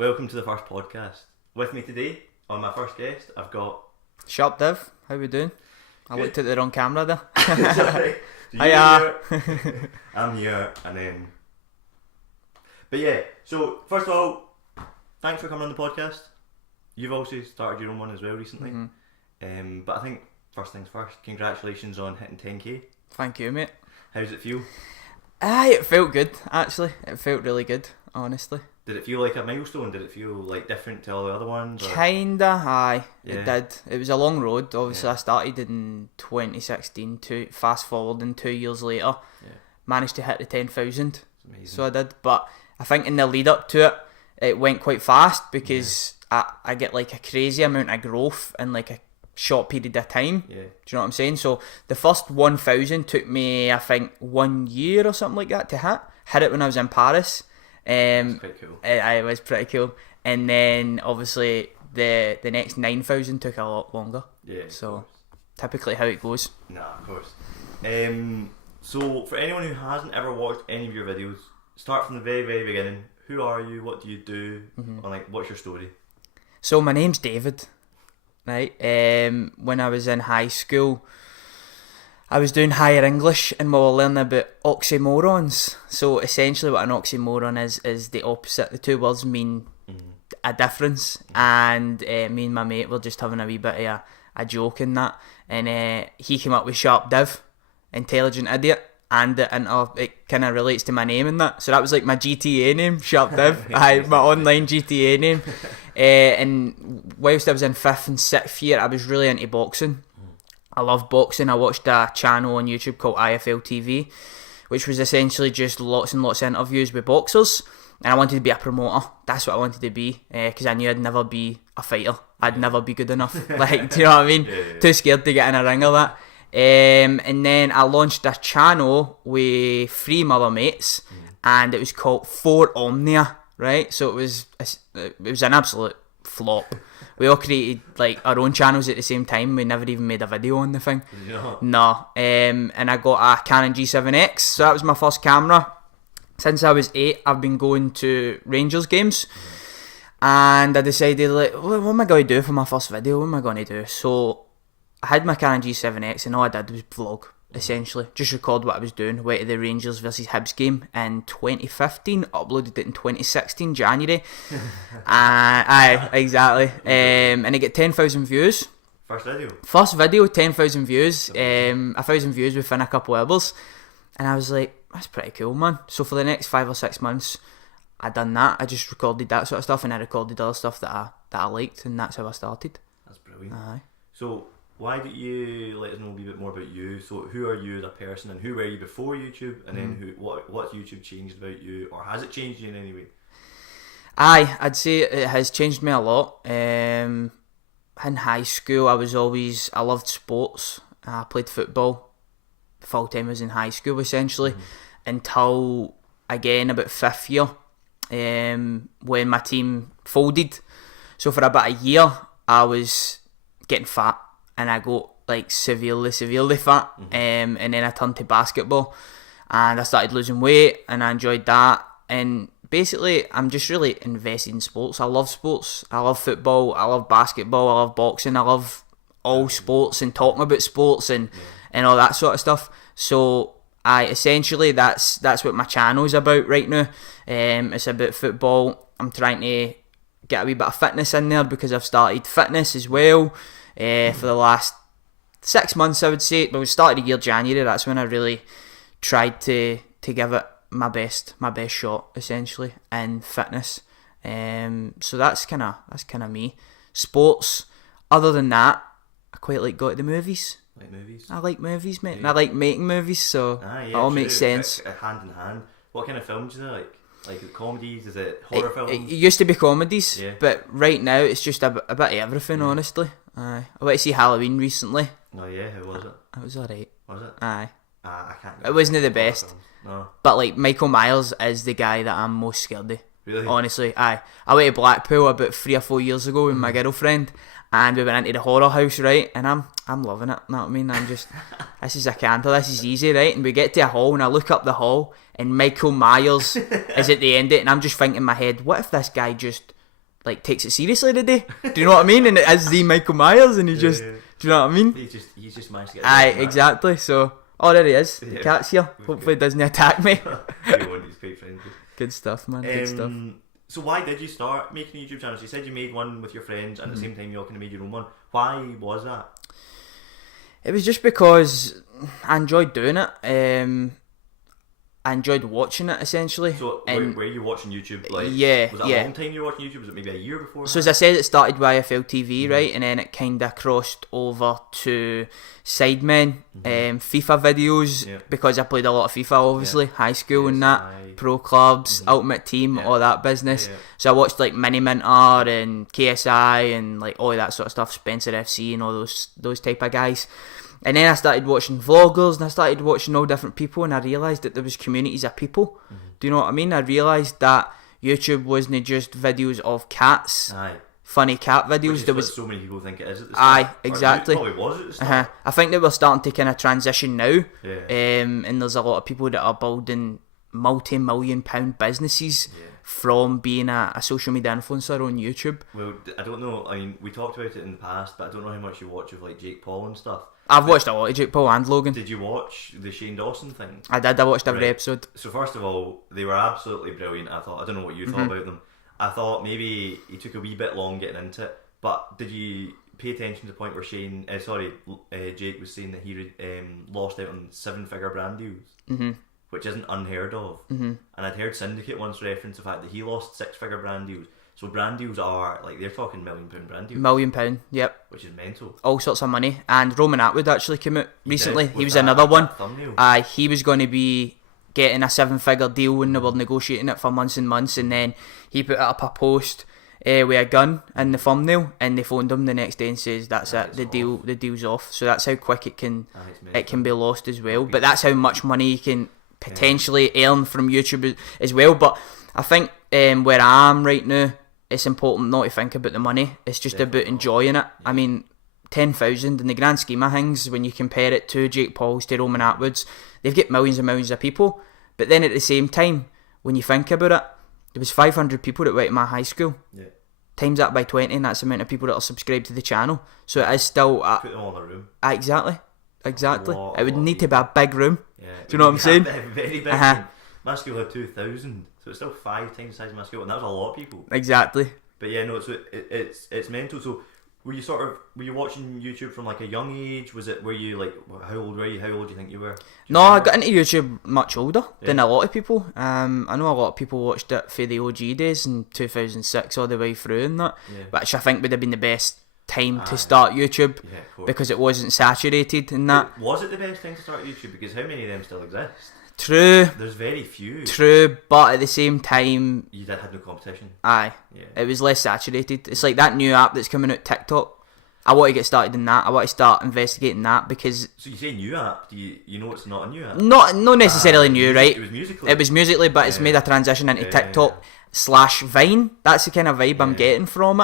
welcome to the first podcast. With me today, on my first guest, I've got... SharpDiv, how we doing? I Good. looked at the wrong camera there. Sorry. So you're Hiya. here, I'm here, and then... But yeah, so first of all, thanks for coming on the podcast. You've also started your own one as well recently. But I think, first things first, congratulations on hitting 10k. Thank you, mate. How does it feel? It felt good, actually. It felt really good, honestly. Did it feel like a milestone? Did it feel like different to all the other ones? Or? Kinda, aye. Yeah. It did. It was a long road. Obviously, Yeah. I started in 2016. Fast forwarding 2 years later, Yeah. managed to hit the 10,000. It's amazing. So I did. But I think in the lead up to it, it went quite fast because I get like a crazy amount of growth in like a short period of time. Yeah. Do you know what I'm saying? So the first 1,000 took me, I think, 1 year or something like that to hit. Hit it when I was in Paris. That's quite cool. It was pretty cool. And then obviously the next 9,000 took a lot longer. Yeah. of So course. typically how it goes. Nah, of course. So for anyone who hasn't ever watched any of your videos, start from the very, very beginning. Who are you? What do you do? And like, what's your story? So my name's David, right? When I was in high school, I was doing higher English and we were learning about oxymorons. So essentially what an oxymoron is the opposite. The two words mean a difference. And me and my mate were just having a wee bit of a joke in that. And he came up with SharpDiv, intelligent idiot. And it kind of relates to my name and that. So that was like my GTA name, SharpDiv. My online GTA name. And whilst I was in 5th and 6th year, I was really into boxing. I love boxing. I watched a channel on YouTube called IFL TV, which was essentially just lots and lots of interviews with boxers. And I wanted to be a promoter. That's what I wanted to be, because I knew I'd never be a fighter. I'd never be good enough. Like, do you know what I mean? Yeah. Too scared to get in a ring or that. And then I launched a channel with 3 other mates, and it was called For Omnia, right? So it was an absolute flop. We all created like our own channels at the same time. We never even made a video on the thing. Did you not? No. And I got a Canon G7X, so that was my first camera. Since I was 8, I've been going to Rangers games, and I decided, like, what am I going to do for my first video? What am I going to do? So I had my Canon G7X, and all I did was vlog, essentially. Just record what I was doing. Went to the Rangers versus Hibs game in 2015, uploaded it in 2016, January. Aye, exactly. And it got 10,000 views. First video, 10,000 views. 1,000 views within a couple of hours. And I was like, that's pretty cool, man. So for the next 5 or 6 months, I done that. I just recorded that sort of stuff, and I recorded other stuff that I liked, and that's how I started. That's brilliant. Aye. So why don't you let us know a wee bit more about you? So who are you as a person, and who were you before YouTube, and then what's YouTube changed about you, or has it changed you in any way? Aye, I'd say it has changed me a lot. In high school, I loved sports. I played football full time. I was in high school essentially until again about 5th year, when my team folded. So for about a year, I was getting fat, and I got like severely fat. And then I turned to basketball, and I started losing weight, and I enjoyed that. And basically, I'm just really invested in sports. I love sports. I love football. I love basketball. I love boxing. I love all sports and talking about sports and all that sort of stuff. So essentially that's what my channel is about right now. It's about football. I'm trying to get a wee bit of fitness in there because I've started fitness as well for the last 6 months, I would say. But we started the year January. That's when I really tried to give it my best shot, essentially, in fitness. So that's kind of me. Sports. Other than that, I quite like going to the movies. Like movies? I like movies, mate. Yeah. And I like making movies, so it all makes sense. Hand in hand. What kind of films do you like? Like comedies? Is it horror films? It used to be comedies, Yeah. but right now it's just a bit of everything, honestly. Aye. I went to see Halloween recently. Oh yeah, how was it? It was alright. Was it? Aye. I can't. It wasn't the horror best. films. No. But like Michael Myers is the guy that I'm most scared of. Really? Honestly, aye. I went to Blackpool about 3 or 4 years ago with my girlfriend, and we went into the horror house, right? And I'm loving it. You know what I mean? I'm just, this is a canter. This is easy, right? And we get to a hall, and I look up the hall, and Michael Myers is at the end of it, and I'm just thinking in my head, what if this guy just like takes it seriously today. Do you know what I mean? And it is the Michael Myers, and he just. Do you know what I mean? He's just managed to get. Aye, exactly. So, oh, there he is. The cat's here. Hopefully, it doesn't attack me. He won't. He's quite friendly. Good stuff, man. Good stuff. So, why did you start making a YouTube channel? So you said you made one with your friends, and at the same time you all kind of made your own one. Why was that? It was just because I enjoyed doing it. I enjoyed watching it, essentially. So, were you watching YouTube? Like, yeah, was it a long time you were watching YouTube? Was it maybe a year before? So, as I said, it started with IFL TV, right? And then it kind of crossed over to Sidemen, FIFA videos, because I played a lot of FIFA, obviously, high school and that, pro clubs, Ultimate Team, all that business. So, I watched like Mini Minter and KSI and like all that sort of stuff, Spencer FC and all those type of guys. And then I started watching vloggers, and I started watching all different people, and I realised that there was communities of people. Do you know what I mean? I realised that YouTube wasn't just videos of cats, funny cat videos. There was so many people think it is at the start. Exactly. It probably was at the start. I think that we're starting to kind of transition now, and there's a lot of people that are building multi-million pound businesses from being a social media influencer on YouTube. Well, I don't know. I mean, we talked about it in the past, but I don't know how much you watch of like Jake Paul and stuff. I've watched a lot of Jake Paul and Logan. Did you watch the Shane Dawson thing? I did. I watched every episode. So first of all, they were absolutely brilliant. I don't know what you thought about them. I thought maybe he took a wee bit long getting into it, but did you pay attention to the point where Jake was saying that he lost out on 7-figure brand deals, which isn't unheard of. And I'd heard Syndicate once reference the fact that he lost 6-figure brand deals. So brand deals are, like, they're talking £1 million brand deals. £1 million, yep. Which is mental. All sorts of money. And Roman Atwood actually came out recently. He was another one. He was going to be getting a 7-figure deal when they were negotiating it for months and months, and then he put up a post with a gun in the thumbnail, and they phoned him the next day and says that's it, the deal's off. So that's how quick it can be lost as well. But that's how much money you can potentially earn from YouTube as well. But I think where I am right now, it's important not to think about the money. It's just about enjoying it. I mean, 10,000 in the grand scheme of things, when you compare it to Jake Paul's, to Roman Atwood's, they've got millions and millions of people. But then at the same time, when you think about it, there was 500 people that went to my high school. Times that by 20, and that's the amount of people that are subscribed to the channel. So it is still... Put them all in a room. Exactly. It would need to be a big room. Do you know what I'm saying? Very big room. My school had 2,000, so it's still 5 times the size of my school, and that was a lot of people. Exactly. But yeah, no, so it's mental. So were you watching YouTube from like a young age? Were you like, how old were you? How old do you think you were? No, I got into YouTube much older than a lot of people. I know a lot of people watched it for the OG days in 2006 all the way through and that, which I think would have been the best time to start YouTube, because it wasn't saturated and that. Was it the best time to start YouTube? Because how many of them still exist? True. There's very few. True, but at the same time, you had no competition. Aye. Yeah. It was less saturated. It's like that new app that's coming out, TikTok. I want to get started in that. I want to start investigating that, because... So you say new app? Do you know it's not a new app? Not necessarily new, right? It was Musically, but it's made a transition into TikTok / Vine. That's the kind of vibe I'm getting from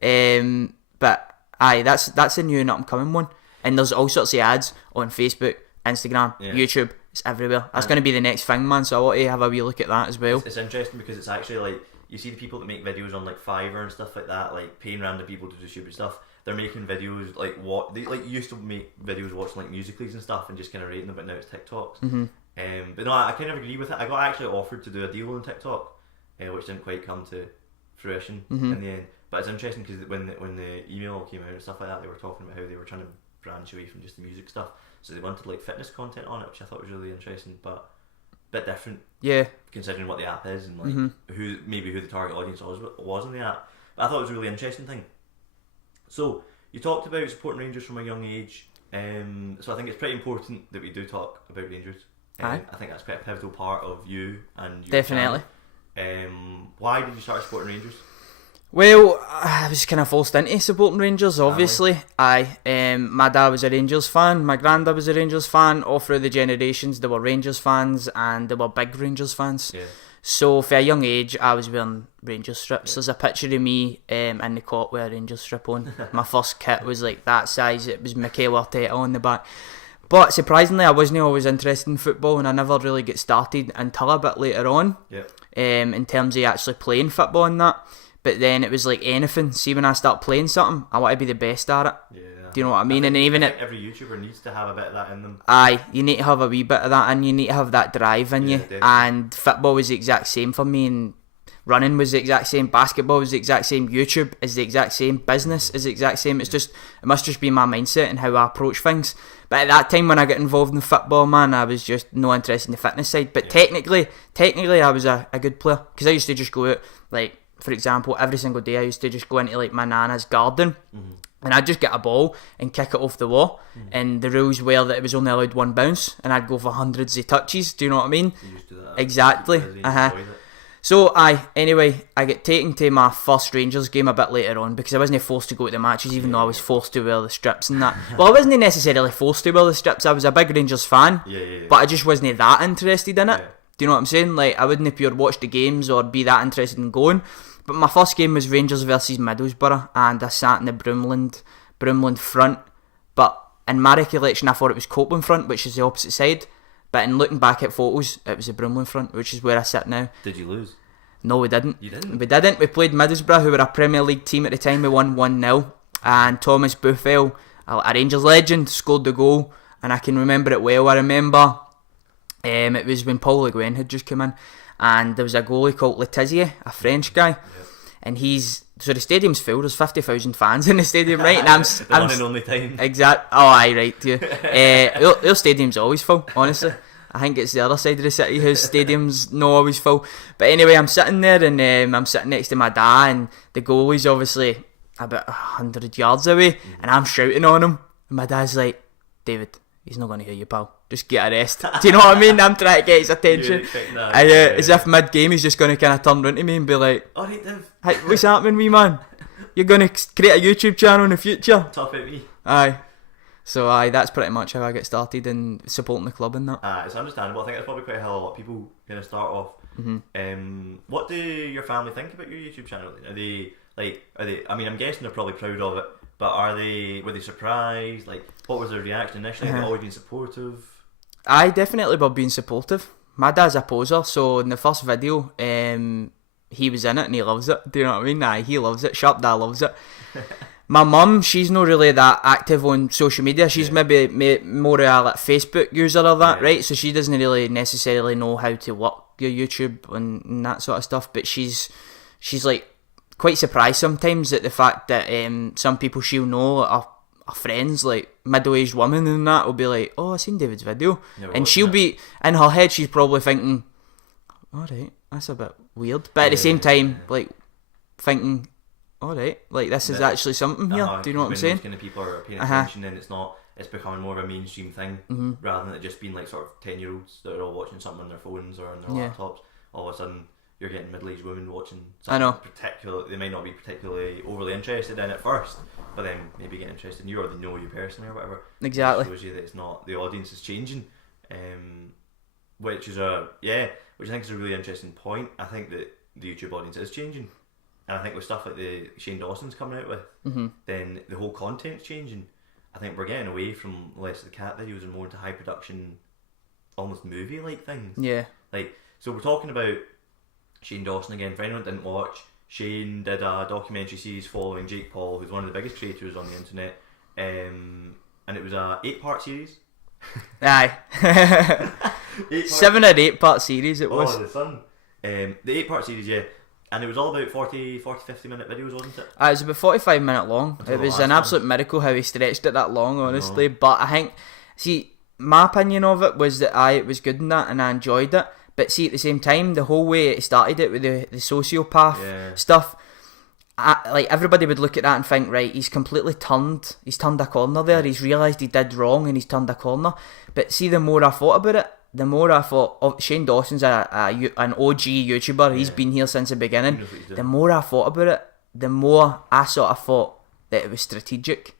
it. But aye, that's a new and up-and-coming one. And there's all sorts of ads on Facebook, Instagram, YouTube. It's everywhere. That's going to be the next thing, man. So I want to have a wee look at that as well. It's interesting because it's actually like, you see the people that make videos on like Fiverr and stuff like that, like paying random people to do stupid stuff. They're making videos like what they like used to make videos watching like musicals and stuff and just kind of rating them, but now it's TikToks. But no, I kind of agree with it. I got actually offered to do a deal on TikTok, which didn't quite come to fruition in the end. But it's interesting because when the email came out and stuff like that, they were talking about how they were trying to branch away from just the music stuff. So they wanted like fitness content on it, which I thought was really interesting, but a bit different. Yeah. Considering what the app is and like who the target audience was on the app. But I thought it was a really interesting thing. So you talked about supporting Rangers from a young age. So I think it's pretty important that we do talk about Rangers. I think that's quite a pivotal part of you and your definitely. Why did you start supporting Rangers? Well, I was kind of forced into supporting Rangers, obviously. My dad was a Rangers fan, my granddad was a Rangers fan. All through the generations, they were Rangers fans, and they were big Rangers fans. Yeah. So, for a young age, I was wearing Rangers strips. There's a picture of me in the court with a Rangers strip on. My first kit was like that size. It was Mikel Arteta on the back. But surprisingly, I wasn't always interested in football, and I never really get started until a bit later on. Yeah. In terms of actually playing football and that. but then it was like anything. See, when I start playing something, I want to be the best at it. Yeah. Do you know what I mean? I think, and even I think every YouTuber needs to have a bit of that in them. Aye, you need to have a wee bit of that, and you need to have that drive in you. Definitely. And football was the exact same for me, and running was the exact same, basketball was the exact same, YouTube is the exact same, business is the exact same. It's just, it must just be my mindset and how I approach things. But at that time when I got involved in football, man, I was just no interested in the fitness side. But technically I was a good player, because I used to just go out, like, for example, every single day I used to just go into like my nana's garden, and I'd just get a ball and kick it off the wall, and the rules were that it was only allowed one bounce, and I'd go for hundreds of touches. Do you know what I mean? You used to do that. Exactly. So anyway, I get taken to my first Rangers game a bit later on, because I wasn't forced to go to the matches, even though I was forced to wear the strips and that. Well, I wasn't necessarily forced to wear the strips. I was a big Rangers fan, but I just wasn't that interested in it. Do you know what I'm saying? Like, I wouldn't pure watch the games or be that interested in going. But my first game was Rangers versus Middlesbrough, and I sat in the Broomland front. But in my recollection, I thought it was Copeland front, which is the opposite side. But in looking back at photos, it was the Broomland front, which is where I sit now. Did you lose? No, we didn't. You didn't? We didn't. We played Middlesbrough, who were a Premier League team at the time. We won 1-0. And Thomas Buffel, a Rangers legend, scored the goal. And I can remember it well. I remember it was when Paul Le Guen had just come in. And there was a goalie called Letizia, a French guy. And so the stadium's full. There's 50,000 fans in the stadium, right? And the one and only time. Exact. Oh, aye, right. Yeah. Their stadium's always full, honestly. I think it's the other side of the city whose stadium's not always full. But anyway, I'm sitting there, and I'm sitting next to my dad, and the goalie's obviously about 100 yards away, and I'm shouting on him. And my dad's like, David, he's not going to hear you, pal. Just get a rest. Do you know what I mean? I'm trying to get his attention. As if mid-game he's just going to kind of turn around to me and be like, alright, Dev. Hey, what's happening, wee man? You're going to create a YouTube channel in the future? Top at me. Aye. So that's pretty much how I get started in supporting the club and that. It's understandable. I think that's probably quite how a lot of people kind of start off. What do your family think about your YouTube channel? Are they? I mean, I'm guessing they're probably proud of it, but were they surprised? Like, what was their reaction initially? Have they always been supportive? I definitely were being supportive. My dad's a poser, so in the first video, he was in it and he loves it. Do you know what I mean? Aye, he loves it. SharpDiv loves it. My mum, she's not really that active on social media. She's maybe more a like Facebook user of that, right? So she doesn't really necessarily know how to work your YouTube and that sort of stuff. But she's like quite surprised sometimes at the fact that some people she'll know are friends, like middle-aged women and that, will be like, oh, I seen David's video. And she'll be, in her head, she's probably thinking, alright, that's a bit weird. But at the same time, like, thinking, alright, like, this is actually something here. Do you know what I'm saying? When those kind of people are paying attention, then it's becoming more of a mainstream thing, rather than it just being like sort of 10-year-olds that are all watching something on their phones or on their laptops. All of a sudden, you're getting middle-aged women watching something they might not be particularly overly interested in at first, but then maybe get interested in you, or they know you personally or whatever. Exactly. It shows you that it's not, the audience is changing, which I think is a really interesting point. I think that the YouTube audience is changing, and I think with stuff like the Shane Dawson's coming out with, then the whole content's changing. I think we're getting away from less of the cat videos and more into high production, almost movie-like things. Yeah. Like, so we're talking about Shane Dawson again. For anyone that didn't watch, Shane did a documentary series following Jake Paul, who's one of the biggest creators on the internet, and it was a 8-part series. Aye. 7 or 8-part series it was. Oh, the fun. The 8-part series, yeah. And it was all about 40, 50 minute videos, wasn't it? It was about 45 minute long. It was an absolute miracle how he stretched it that long, honestly. But I think, see, my opinion of it was that it was good in that and I enjoyed it. But see, at the same time, the whole way it started it with the sociopath stuff, like, everybody would look at that and think, right, he's turned a corner there. He's realised he did wrong and he's turned a corner. But see, the more I thought about it, the more I thought, oh, Shane Dawson's an OG YouTuber. He's been here since the beginning. The more I thought about it, the more I sort of thought that it was strategic.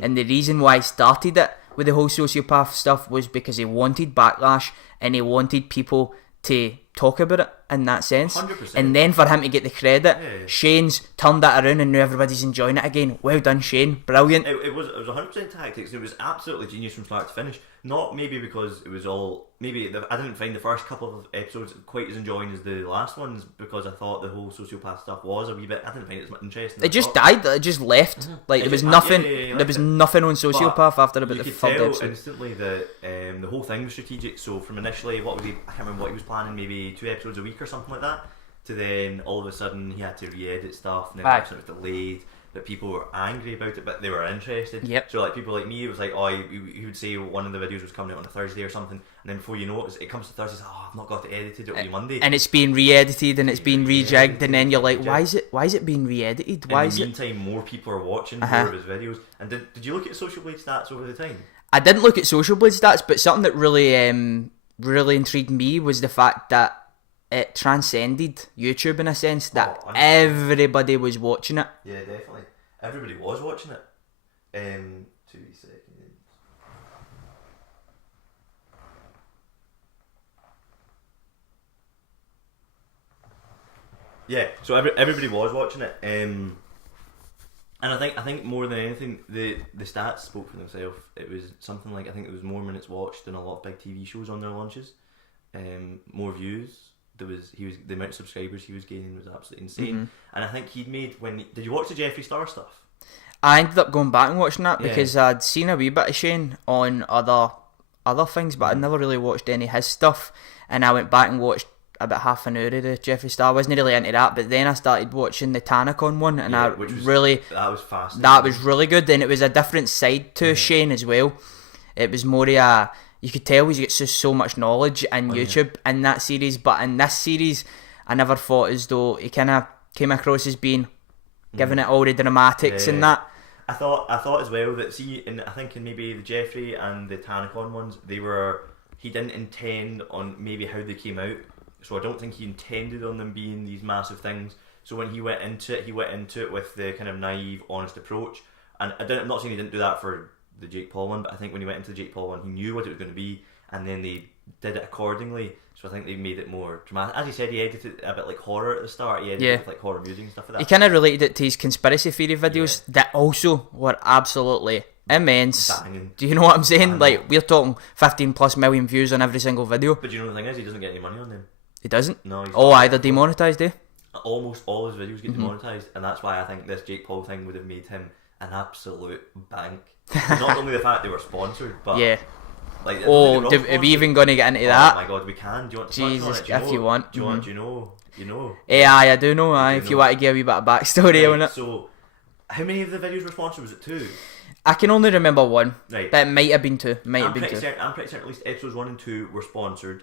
And the reason why he started it with the whole sociopath stuff was because he wanted backlash and he wanted people to talk about it in that sense. 100%. And then for him to get the credit, Yeah. Shane's turned that around and now everybody's enjoying it again. Well done, Shane. Brilliant. It was 100% tactics. It was absolutely genius from start to finish. Not maybe because it was all... Maybe I didn't find the first couple of episodes quite as enjoying as the last ones, because I thought the whole sociopath stuff was a wee bit... I didn't find it as much interesting. It just died. It just left. Mm-hmm. Like, there was nothing. Yeah, there was nothing on sociopath after about the you could third tell episode. instantly that the whole thing was strategic. So from initially, what was he? I can't remember what he was planning. Maybe 2 episodes a week or something like that. To then all of a sudden he had to re-edit stuff, and then the episode was delayed. That people were angry about it, but they were interested. Yep. So like people like me, it was like, oh, he would say one of the videos was coming out on a Thursday or something, and then before you know it comes to Thursday, oh, I've not got it edited. It'll be Monday. And it's being re-edited and it's being rejigged, and then you're like, why is it being re-edited? Why is it? In the meantime, more people are watching more of his videos. And did you look at Social Blade stats over the time? I didn't look at Social Blade stats, but something that really intrigued me was the fact that it transcended YouTube in a sense, that everybody was watching it. Yeah, definitely. Everybody was watching it. 2 seconds. Yeah, so everybody was watching it. And I think more than anything, the stats spoke for themselves. It was something like, I think it was more minutes watched than a lot of big TV shows on their launches. More views. The amount of subscribers he was gaining was absolutely insane. Mm-hmm. And I think he'd made did you watch the Jeffree Star stuff? I ended up going back and watching that because I'd seen a wee bit of Shane on other things, but I'd never really watched any of his stuff. And I went back and watched about half an hour of the Jeffree Star. I wasn't really into that, but then I started watching the Tanacon one, and that was fascinating. That was really good, and it was a different side to Shane as well. It was more you could tell he's got so much knowledge in YouTube in that series, but in this series, I never thought as though he kind of came across as being giving it all the dramatics and that. I thought as well that I think in maybe the Jeffree and the Tanacon ones, he didn't intend on maybe how they came out, so I don't think he intended on them being these massive things. So when he went into it with the kind of naive, honest approach, and I'm not saying he didn't do that for the Jake Paul one, but I think when he went into the Jake Paul one, he knew what it was going to be, and then they did it accordingly. So I think they made it more dramatic. As he said, he edited it a bit like horror at the start. He edited it with like horror music and stuff like that. He kind of related it to his conspiracy theory videos that also were absolutely immense. Banging. Do you know what I'm saying? Like, we're talking 15+ million views on every single video. But you know the thing is, he doesn't get any money on them. He doesn't? No. They're demonetised, eh? Almost all his videos get demonetised, and that's why I think this Jake Paul thing would have made him an absolute bank. Not only the fact they were sponsored, but like, are we even going to get into that? Oh my god, we can. Do you want to touch on it? If you want. Do you know? Yeah, I do know. If you want to give a wee bit of backstory on it. So, how many of the videos were sponsored? Was it 2? I can only remember 1. Right. But it might have been 2. I'm pretty certain at least episodes 1 and 2 were sponsored.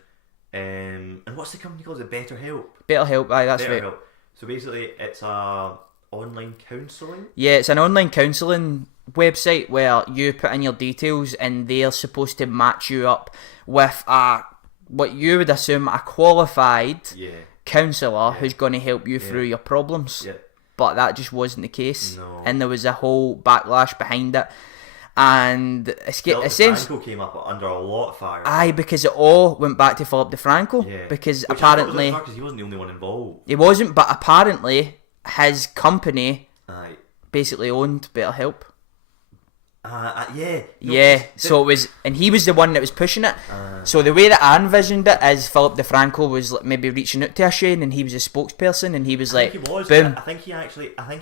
And what's the company called? Is it Better Help? Better Help, aye, that's right. Help. So basically, it's a online counselling. Yeah, it's an online counselling website where you put in your details and they're supposed to match you up with what you would assume a qualified counsellor who's going to help you through your problems. Yeah. But that just wasn't the case. No. And there was a whole backlash behind it. And DeFranco came up under a lot of fire. Aye, because it all went back to Philip DeFranco. Yeah. Because apparently... Because he wasn't the only one involved. He wasn't, but apparently his company basically owned BetterHelp. So it was, and he was the one that was pushing it. So the way that I envisioned it is Philip DeFranco was like maybe reaching out to a Shane, and he was a spokesperson, and he was boom. I think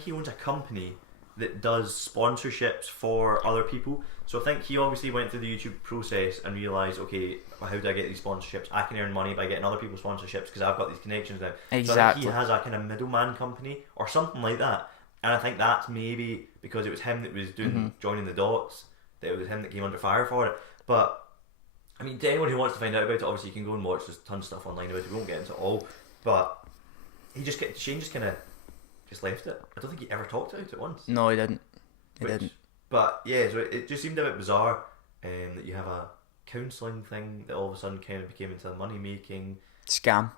he owns a company that does sponsorships for other people. So I think he obviously went through the YouTube process and realised, okay, how do I get these sponsorships? I can earn money by getting other people's sponsorships because I've got these connections now. Exactly. So I think he has a kind of middleman company or something like that. And I think that's maybe because it was him that was doing joining the dots, that it was him that came under fire for it. But I mean, to anyone who wants to find out about it, obviously you can go and watch. There's tons of stuff online about it. We won't get into it all. But Shane just kind of left it. I don't think he ever talked about it once. No, he didn't. He didn't. But yeah, so it just seemed a bit bizarre that you have a counselling thing that all of a sudden kind of became into a money making scam.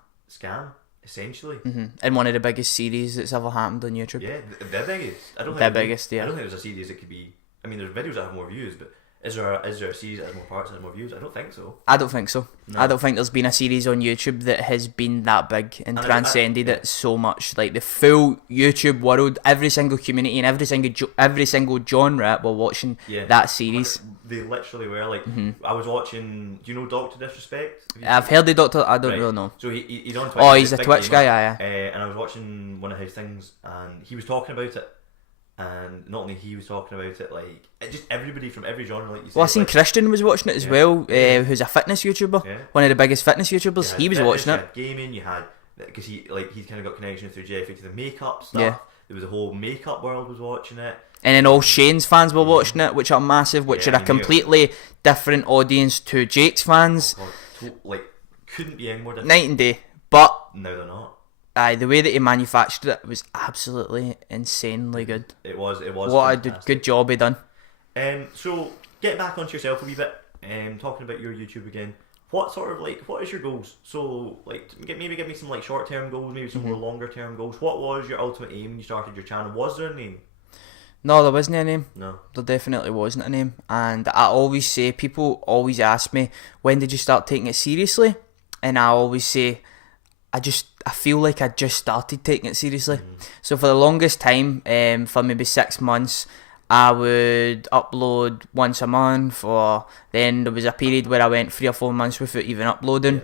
Essentially. And one of the biggest series that's ever happened on YouTube. Yeah, the biggest. I don't think there's a series that could be... I mean, there's videos that have more views, but Is there a series that has more parts and has more views? I don't think so. I don't think so. No. I don't think there's been a series on YouTube that has been that big and transcended it so much. Like the full YouTube world, every single community and every single genre were watching that series. They literally were like. I was watching. Do you know Dr. Disrespect? I've heard the Doctor. I don't really know. So he's on Twitch. Oh, he's a Twitch guy, yeah. And I was watching one of his things, and he was talking about it. And not only he was talking about it, like just everybody from every genre, like you said. Well, I seen Christian was watching it as well, who's a fitness YouTuber, one of the biggest fitness YouTubers. He was watching it. You had gaming, you had because he's kind of got connections through Jeffy to the makeup stuff. Yeah. There was a whole makeup world was watching it, and then all Shane's fans were watching it, which are massive, which are a completely different audience to Jake's fans. Oh God, like couldn't be any more different. Night and day, but no, they're not. The way that he manufactured it was absolutely insanely good. It was. What a good job he done. So get back onto yourself a wee bit. Talking about your YouTube again. What is your goals? So maybe give me some like short term goals, maybe some more longer term goals. What was your ultimate aim when you started your channel? Was there a name? No, there wasn't a name. No, there definitely wasn't a name. And I always say, people always ask me, when did you start taking it seriously? And I always say, I feel like I just started taking it seriously. So for the longest time, for maybe 6 months, I would upload once a month, or then there was a period where I went 3 or 4 months without even uploading.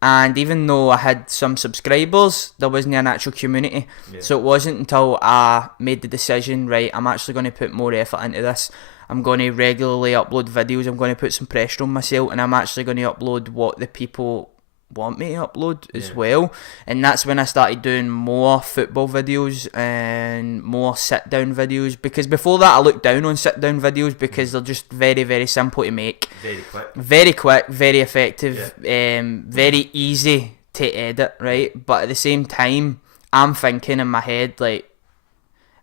And even though I had some subscribers, there wasn't an actual community. So it wasn't until I made the decision, right, I'm actually going to put more effort into this. I'm going to regularly upload videos. I'm going to put some pressure on myself, and I'm actually going to upload what the people want me to upload as well. And that's when I started doing more football videos and more sit down videos, because before that I looked down on sit down videos because they're just very, very simple to make, very quick, very effective, very easy to edit, right? But at the same time, I'm thinking in my head, like,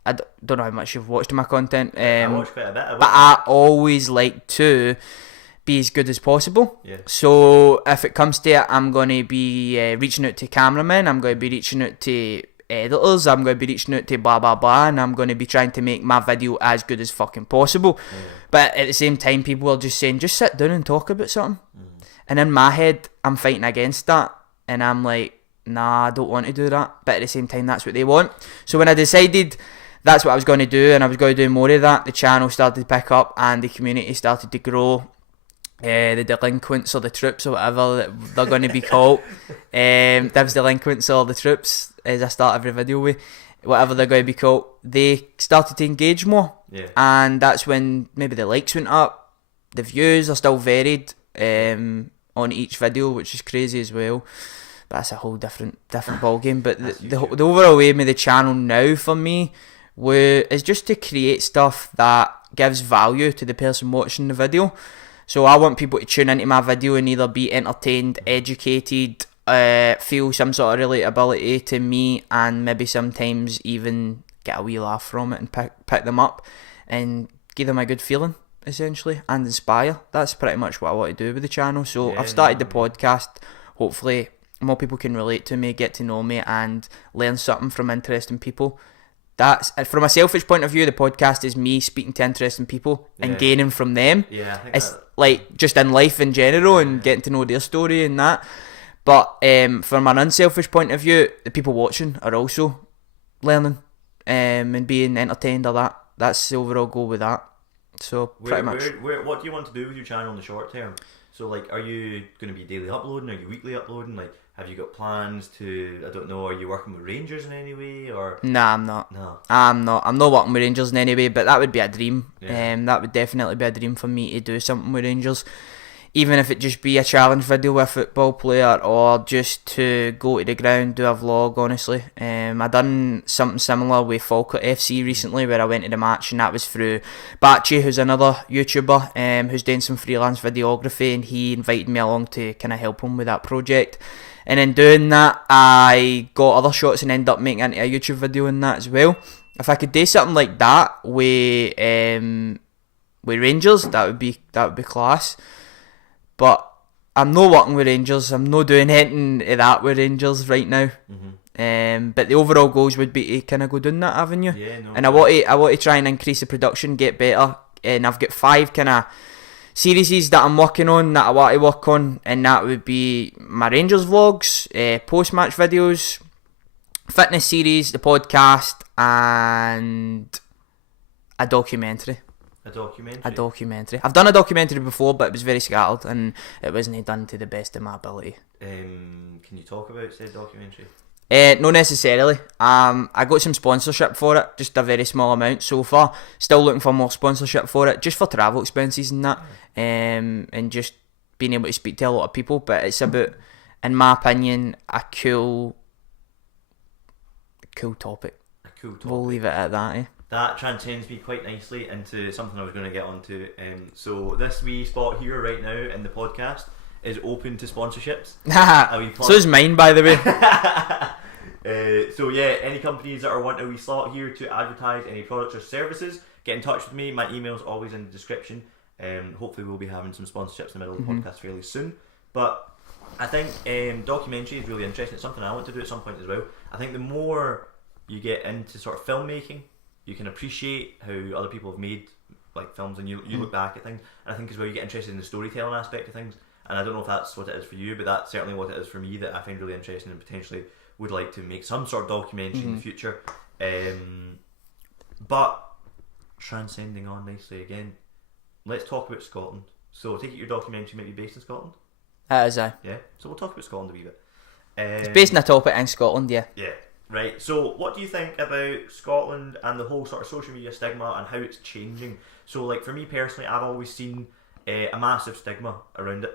I don't know how much you've watched my content, I watched quite a bit, but I always like to be as good as possible. So if it comes to it, I'm going to be reaching out to cameramen, I'm going to be reaching out to editors, I'm going to be reaching out to blah blah blah, and I'm going to be trying to make my video as good as fucking possible. But at the same time, people are just saying, just sit down and talk about something. And in my head, I'm fighting against that, and I'm like, nah, I don't want to do that. But at the same time, that's what they want. So when I decided that's what I was going to do, and I was going to do more of that, the channel started to pick up and the community started to grow. The delinquents or the troops or whatever that they're going to be called, Div's delinquents or the troops, as I start every video with, whatever they're going to be called, they started to engage more. And that's when maybe the likes went up, the views are still varied on each video, which is crazy as well. But that's a whole different ball game. But the overall aim of the channel now for me is just to create stuff that gives value to the person watching the video. So I want people to tune into my video and either be entertained, educated, feel some sort of relatability to me, and maybe sometimes even get a wee laugh from it and pick them up and give them a good feeling, essentially, and inspire. That's pretty much what I want to do with the channel. So I've started the podcast. Hopefully more people can relate to me, get to know me, and learn something from interesting people. That's, from a selfish point of view, the podcast is me speaking to interesting people and gaining from them. I think it's like just in life in general and getting to know their story and that. But from an unselfish point of view, the people watching are also learning and being entertained or that. That's the overall goal with that. So pretty much. What do you want to do with your channel in the short term? So like, are you going to be daily uploading? Are you weekly uploading? Like, have you got plans to, I don't know, are you working with Rangers in any way, or? Nah, I'm not. No. I'm not working with Rangers in any way, but that would be a dream. That would definitely be a dream for me to do something with Rangers. Even if it just be a challenge video with a football player, or just to go to the ground, do a vlog, honestly. I done something similar with Falkirk FC recently, where I went to the match, and that was through Bachi, who's another YouTuber who's doing some freelance videography, and he invited me along to kind of help him with that project. And in doing that, I got other shots and ended up making into a YouTube video in that as well. If I could do something like that with Rangers, that would be class. But I'm not working with Rangers. I'm not doing anything of that with Rangers right now. But the overall goals would be to kind of go down that avenue. And I want to try and increase the production, get better. And I've got 5 kind of series that I'm working on, that I want to work on, and that would be my Rangers vlogs, post-match videos, fitness series, the podcast, and a documentary. A documentary? A documentary. I've done a documentary before, but it was very scattered, and it wasn't done to the best of my ability. Can you talk about said documentary? Not necessarily. I got some sponsorship for it, just a very small amount so far. Still looking for more sponsorship for it, just for travel expenses and that, and just being able to speak to a lot of people. But it's about, in my opinion, a cool topic. A cool topic. We'll leave it at that. That transcends me quite nicely into something I was going to get onto. So this wee spot here right now in the podcast is open to sponsorships. So is mine, by the way. So yeah, any companies that are wanting a wee slot here to advertise any products or services, get in touch with me. My email's always in the description. Hopefully we'll be having some sponsorships in the middle of the podcast fairly soon. But I think documentary is really interesting. It's something I want to do at some point as well. I think the more you get into sort of filmmaking, you can appreciate how other people have made like films, and you look back at things. And I think as well you get interested in the storytelling aspect of things. And I don't know if that's what it is for you, but that's certainly what it is for me, that I find really interesting and potentially would like to make some sort of documentary in the future. But transcending on nicely again, let's talk about Scotland. So I take it your documentary might be based in Scotland? That is, aye. Yeah, so we'll talk about Scotland a wee bit. It's based on a topic in Scotland, yeah. Yeah, right. So what do you think about Scotland and the whole sort of social media stigma and how it's changing? So like for me personally, I've always seen a massive stigma around it,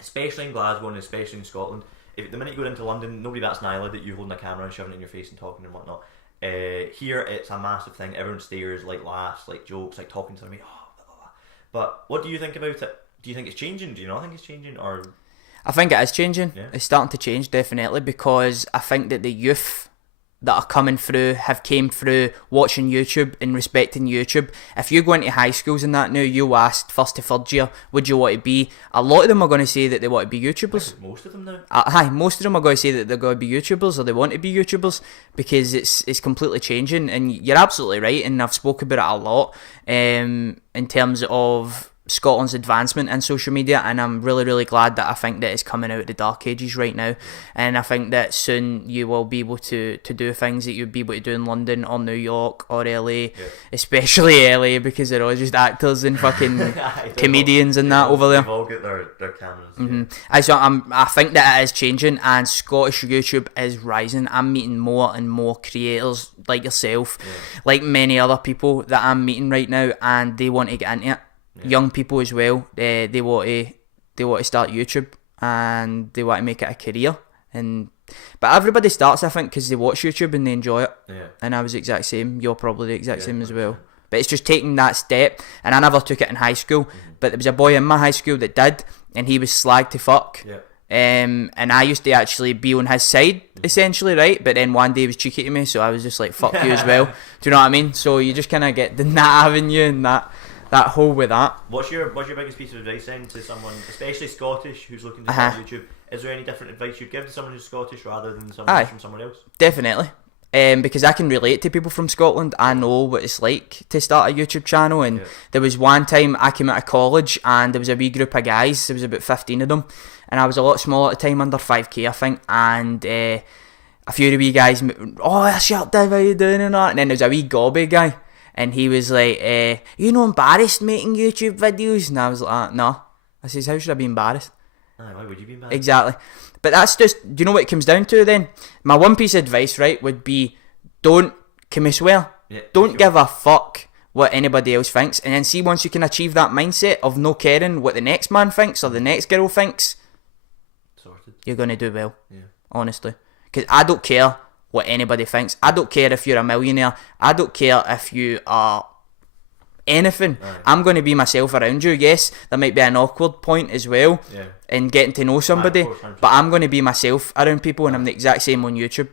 especially in Glasgow and especially in Scotland. If the minute you go into London, nobody bats an eyelid at you holding a camera and shoving it in your face and talking and whatnot. Here it's a massive thing. Everyone stares, like laughs, like jokes, like talking to me. Oh, blah, blah, blah. But what do you think about it? Do you think it's changing? Do you not think it's changing? Or I think it is changing. Yeah. It's starting to change, definitely, because I think that the youth that are coming through have came through watching YouTube and respecting YouTube. If you go into high schools and that now, you asked first to third year, would you want to be? A lot of them are going to say that they want to be YouTubers. Most of them now. Hi, most of them are going to say that they're going to be YouTubers or they want to be YouTubers, because it's completely changing. And you're absolutely right, and I've spoken about it a lot in terms of Scotland's advancement in social media, and I'm really, really glad that I think that it's coming out of the dark ages right now, and I think that soon you will be able to do things that you'd be able to do in London or New York or LA, especially LA, because they're all just actors and fucking comedians and that over there. They've all got their cameras. I think that it is changing, and Scottish YouTube is rising. I'm meeting more and more creators like yourself, like many other people that I'm meeting right now, and they want to get into it. Young people as well, they want to start YouTube and they want to make it a career, but everybody starts, I think, because they watch YouTube and they enjoy it. And I was the exact same. You're probably the exact same as well. But it's just taking that step, and I never took it in high school, but there was a boy in my high school that did, and he was slagged to fuck. And I used to actually be on his side, essentially, right? But then one day he was cheeky to me, so I was just like, fuck you as well. Do you know what I mean? So you just kind of get that avenue and that hole with that. What's your biggest piece of advice then to someone, especially Scottish, who's looking to start YouTube? Is there any different advice you'd give to someone who's Scottish rather than someone who's from somewhere else? Definitely. Because I can relate to people from Scotland. I know what it's like to start a YouTube channel, and there was one time I came out of college and there was a wee group of guys, there was about 15 of them, and I was a lot smaller at the time, under 5k I think, and a few of the wee guys, oh SharpDiv, how you doing and that, and then there was a wee gobby guy, and he was like, you know, embarrassed making YouTube videos? And I was like, no. I says, how should I be embarrassed? Why would you be embarrassed? Exactly. But that's just, do you know what it comes down to then? My one piece of advice, right, would be, don't swear. Don't give a fuck what anybody else thinks. And then see, once you can achieve that mindset of no caring what the next man thinks or the next girl thinks, sorted. You're going to do well. Honestly. Because I don't care what anybody thinks. I don't care if you're a millionaire. I don't care if you are anything. I'm going to be myself around you. Yes, there might be an awkward point as well in getting to know somebody, but I'm going to be myself around people, and I'm the exact same on YouTube.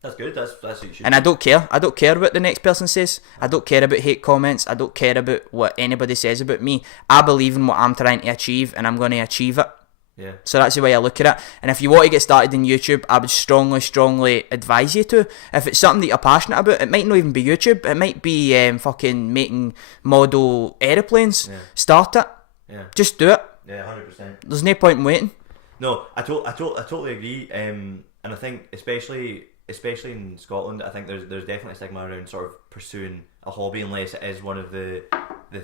That's good. That's what you should. And I don't care what the next person says. I don't care about hate comments. I don't care about what anybody says about me. I believe in what I'm trying to achieve, and I'm going to achieve it. So that's the way I look at it. And if you want to get started in YouTube, I would strongly advise you to. If it's something that you're passionate about, it might not even be YouTube. It might be fucking making model aeroplanes. Start it. Yeah. Just do it. Yeah, 100%. There's no point in waiting. No, I totally agree. And I think especially in Scotland, I think there's definitely a stigma around sort of pursuing a hobby unless it is one of the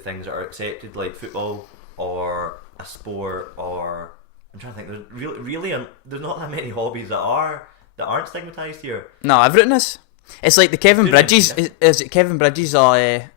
things that are accepted, like football or a sport, or I'm trying to think. There's really there's not that many hobbies that aren't stigmatized here. No, everything is. It's like the Kevin Bridges. Is it Kevin Bridges or?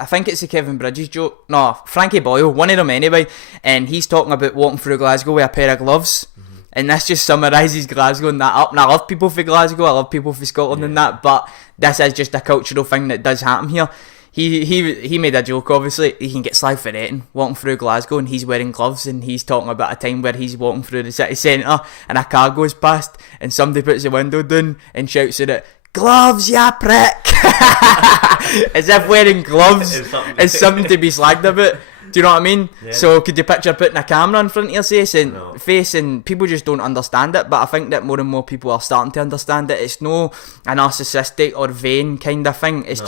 I think it's the Kevin Bridges joke. No, Frankie Boyle, one of them anyway. And he's talking about walking through Glasgow with a pair of gloves. Mm-hmm. And this just summarises Glasgow and that up. And I love people for Glasgow, I love people for Scotland and that. But this is just a cultural thing that does happen here. He made a joke, obviously. He can get slagged for rating, walking through Glasgow, and he's wearing gloves, and he's talking about a time where he's walking through the city centre and a car goes past and somebody puts the window down and shouts at it, "Gloves, ya prick!" As if wearing gloves is something to be slagged about. Do you know what I mean? Yeah. So could you picture putting a camera in front of your face and people just don't understand it, but I think that more and more people are starting to understand it. It's no a narcissistic or vain kind of thing. It's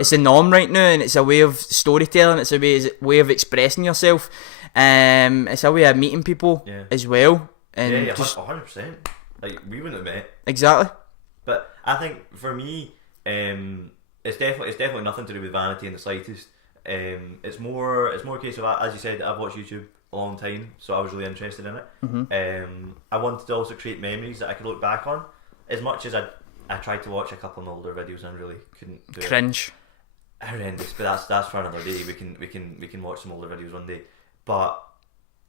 it's a norm right now, and it's a way of storytelling, it's a way of expressing yourself. It's a way of meeting people as well. And yeah, 100%. Like, we wouldn't have met. Exactly. But I think for me, it's definitely nothing to do with vanity in the slightest. It's more a case of, as you said, I've watched YouTube a long time, so I was really interested in it. Mm-hmm. I wanted to also create memories that I could look back on. As much as I tried to watch a couple of my older videos and really couldn't do Cringe. it. Horrendous, but that's for another day. We can watch some older videos one day. But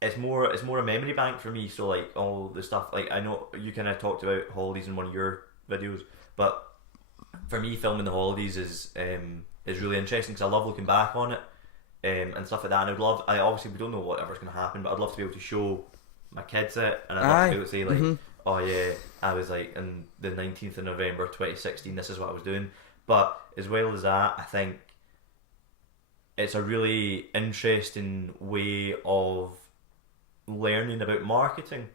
it's more a memory bank for me. So like all the stuff, like I know you kind of talked about holidays in one of your videos, but for me, filming the holidays is really interesting because I love looking back on it and stuff like that. And obviously we don't know whatever's going to happen, but I'd love to be able to show my kids it, and I'd love to be able to say like, oh yeah, I was like in the 19th of November 2016, this is what I was doing. But as well as that, I think it's a really interesting way of learning about marketing.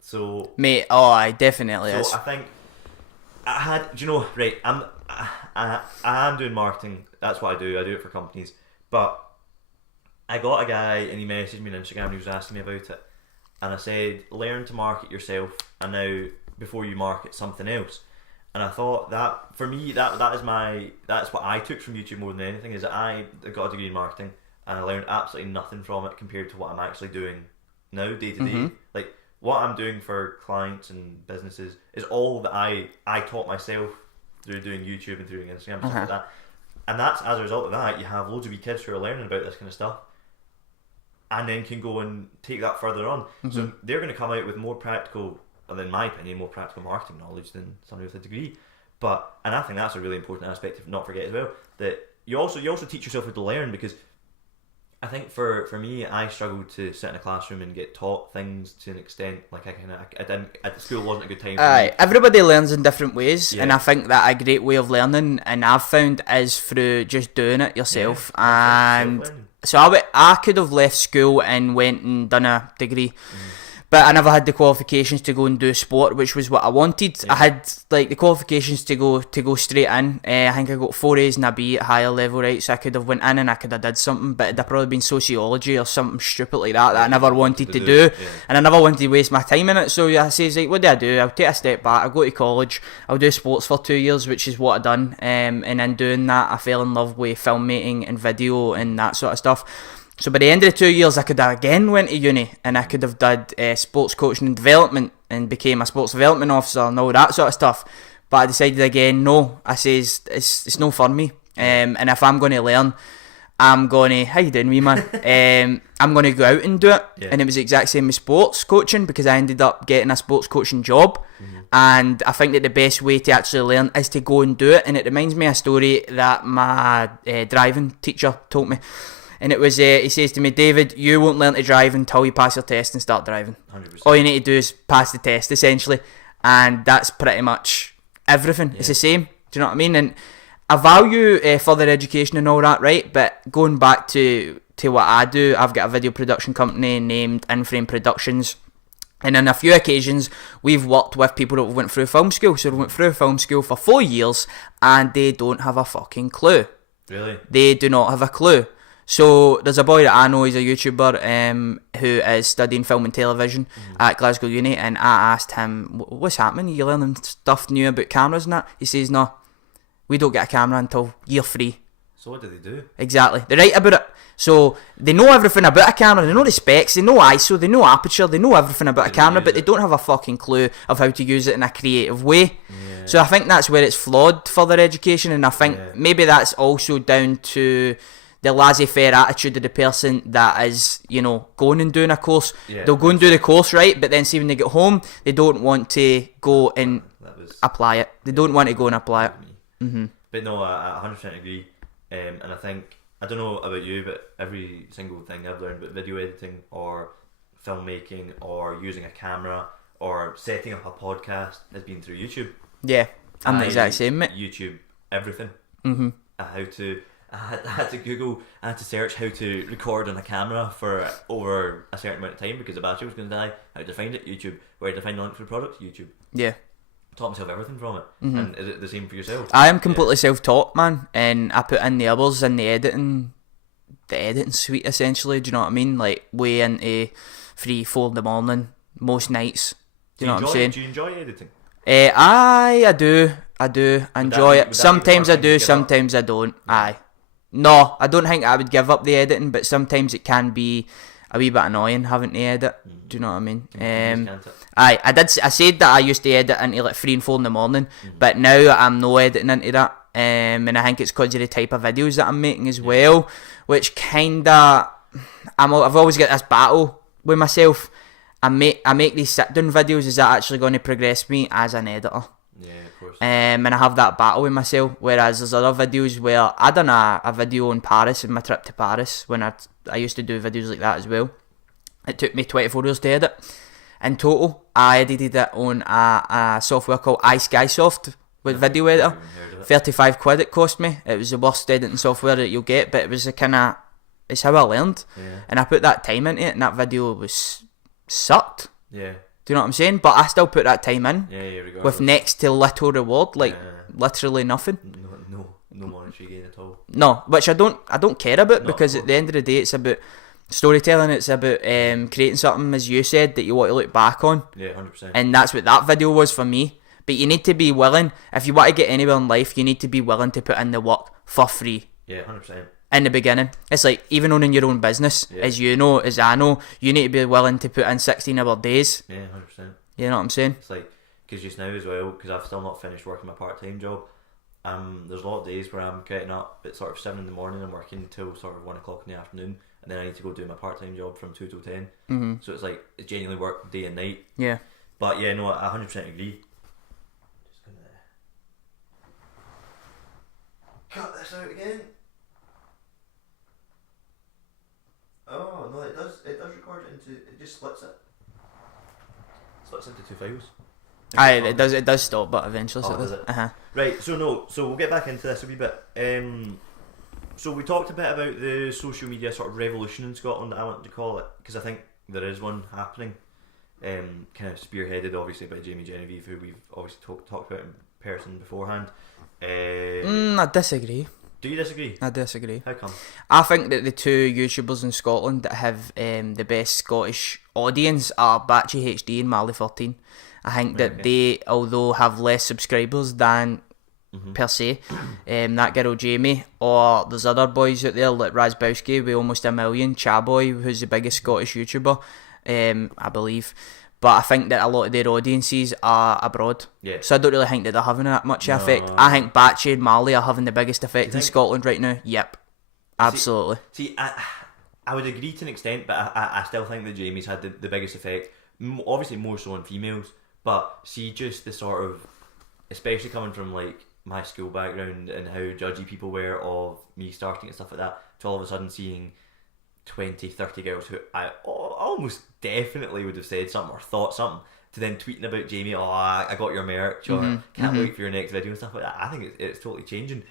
So mate, I definitely is. I think I had, do you know, right, I am doing marketing, that's what I do it for companies, but I got a guy and he messaged me on Instagram and he was asking me about it, and I said, learn to market yourself and now before you market something else. And I thought that for me that's what I took from YouTube more than anything, is that I got a degree in marketing and I learned absolutely nothing from it compared to what I'm actually doing now day to day. Like what I'm doing for clients and businesses is all that I taught myself through doing YouTube and through doing Instagram and stuff like that. And that's as a result of that, you have loads of wee kids who are learning about this kind of stuff and then can go and take that further on. So they're going to come out with more practical, in my opinion, more practical marketing knowledge than somebody with a degree. And I think that's a really important aspect to not forget as well, that you also teach yourself how to learn, because I think for me, I struggled to sit in a classroom and get taught things to an extent. Like I didn't, at school wasn't a good time for me. Everybody learns in different ways, and I think that a great way of learning, and I've found, is through just doing it yourself. And so I could have left school and went and done a degree. But I never had the qualifications to go and do sport, which was what I wanted. I had like the qualifications to go straight in. I think I got 4 A's and a B at higher level, right? So I could have went in and I could have did something, but it'd have probably been sociology or something stupid like that I never wanted to do. And I never wanted to waste my time in it. So I says, like, what do? I'll take a step back. I'll go to college. I'll do sports for 2 years, which is what I done. And in doing that, I fell in love with filmmaking and video and that sort of stuff. So by the end of the 2 years, I could have again went to uni and I could have done sports coaching and development and became a sports development officer and all that sort of stuff. But I decided again, no. I says it's no for me. And if I'm going to learn, I'm going to, how you doing, wee man? I'm going to go out and do it. And it was the exact same with sports coaching, because I ended up getting a sports coaching job. And I think that the best way to actually learn is to go and do it. And it reminds me of a story that my driving teacher told me. And it was, he says to me, David, you won't learn to drive until you pass your test and start driving. 100%. All you need to do is pass the test, essentially. And that's pretty much everything. It's the same. Do you know what I mean? And I value further education and all that, right? But going back to what I do, I've got a video production company named In-Frame Productions. And on a few occasions, we've worked with people that went through film school. So they went through film school for 4 years and they don't have a fucking clue. Really? They do not have a clue. So there's a boy that I know, he's a YouTuber who is studying film and television at Glasgow Uni, and I asked him, what's happening? You learning stuff new about cameras and that? He says, no, we don't get a camera until year 3. So what do they do? Exactly. They write about it. So they know everything about a camera, they know the specs, they know ISO, they know aperture, they know everything about a camera, but they don't have a fucking clue of how to use it in a creative way. Yeah. So I think that's where it's flawed for their education, and I think maybe that's also down to the laissez-faire attitude of the person that is, you know, going and doing a course. Yeah, they'll go and do the course, right, but then see when they get home, they don't want to go and apply it. They don't want to go and apply it. But no, I 100% agree. And I think, I don't know about you, but every single thing I've learned about video editing or filmmaking or using a camera or setting up a podcast has been through YouTube. Yeah, I'm the exact same, mate. YouTube everything. I had to Google, I had to search how to record on a camera for over a certain amount of time because the battery was going to die. How to find it? YouTube. Where to find the link for the product? YouTube. Yeah. Taught myself everything from it. And is it the same for yourself? I am completely self-taught, man, and I put in the hours in the editing suite essentially. Do you know what I mean? Like way into 3-4 in the morning most nights. Do you know what I'm saying? Do you enjoy editing? I do. I enjoy it. Sometimes I do, sometimes I don't. Aye. No, I don't think I would give up the editing, but sometimes it can be a wee bit annoying having to edit. Do you know what I mean? I said that I used to edit into like 3 and 4 in the morning, but now I'm no editing into that. And I think it's because of the type of videos that I'm making as well, which kinda I've always got this battle with myself. I make these sit down videos. Is that actually going to progress me as an editor? Yeah, of course. And I have that battle with myself. Whereas there's other videos where I done a video on Paris and my trip to Paris when I used to do videos like that as well. It took me 24 hours to edit. In total, I edited it on a software called iSkysoft with video editor. 35 quid it cost me. It was the worst editing software that you'll get, but it was it's how I learned. Yeah. And I put that time into it, and that video was sucked. Yeah. Do you know what I'm saying? But I still put that time in. Yeah, with next to little reward, literally nothing. No monetary gain at all. No, which I don't care about, because at the end of the day, it's about storytelling. It's about creating something, as you said, that you want to look back on. Yeah, 100%. And that's what that video was for me. But you need to be willing, if you want to get anywhere in life, you need to be willing to put in the work for free. Yeah, 100%. In the beginning. It's like, even owning your own business, as you know, as I know, you need to be willing to put in 16-hour days. Yeah, 100%. You know what I'm saying? It's like, because just now as well, because I've still not finished working my part-time job, there's a lot of days where I'm getting up at sort of 7 in the morning and working until sort of 1 o'clock in the afternoon, and then I need to go do my part-time job from 2 till 10. Mm-hmm. So it's like, it's genuinely work day and night. Yeah. But yeah, no, I 100% agree. Just gonna cut this out again. Oh no, it does record it into, it just splits it. Splits into 2 files. Aye, it does stop, but eventually. Oh, does it? Right, so we'll get back into this a wee bit. So we talked a bit about the social media sort of revolution in Scotland, I want to call it, because I think there is one happening. Kind of spearheaded obviously by Jamie Genevieve, who we've obviously talked about in person beforehand. I disagree. Do you disagree? I disagree. How come? I think that the 2 YouTubers in Scotland that have the best Scottish audience are Batchy HD and Marley 13. I think that they, although have less subscribers than per se, that girl Jamie, or there's other boys out there like Razbowski with almost 1 million, Chaboy, who's the biggest Scottish YouTuber, I believe. But I think that a lot of their audiences are abroad. Yeah. So I don't really think that they're having that much effect. I think Batchy and Marley are having the biggest effect in Scotland right now. Yep. Absolutely. See, I would agree to an extent, but I still think that Jamie's had the biggest effect. Obviously more so on females, but see just the sort of, especially coming from like my school background and how judgy people were of me starting and stuff like that, to all of a sudden seeing 20, 30 girls who I almost definitely would have said something or thought something, to then tweeting about Jamie, oh, I got your merch, or can't wait for your next video and stuff like that. I think it's totally changing.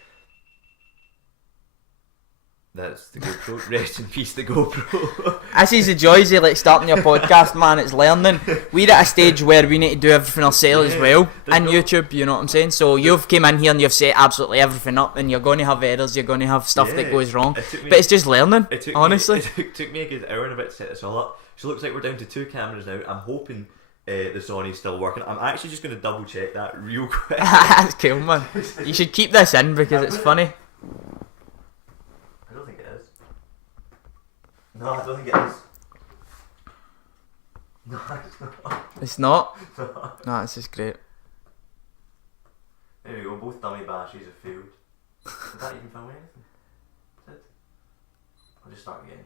That's the GoPro. Rest in peace, the GoPro. This is the joys of like starting your podcast, man. It's learning. We're at a stage where we need to do everything ourselves as well in YouTube. You know what I'm saying? So you've came in here and you've set absolutely everything up, and you're going to have errors. You're going to have stuff that goes wrong. But it's just learning. Honestly, it took me a good hour and a bit to set this all up. So it looks like we're down to 2 cameras now. I'm hoping the Sony's still working. I'm actually just going to double check that real quick. That's cool, man. You should keep this in because it's funny. No, I don't think it is. No, it's not. It's not? No. No, this is great. There we go, both dummy batteries have failed. Did that even film anything? Did it? I'll just start again.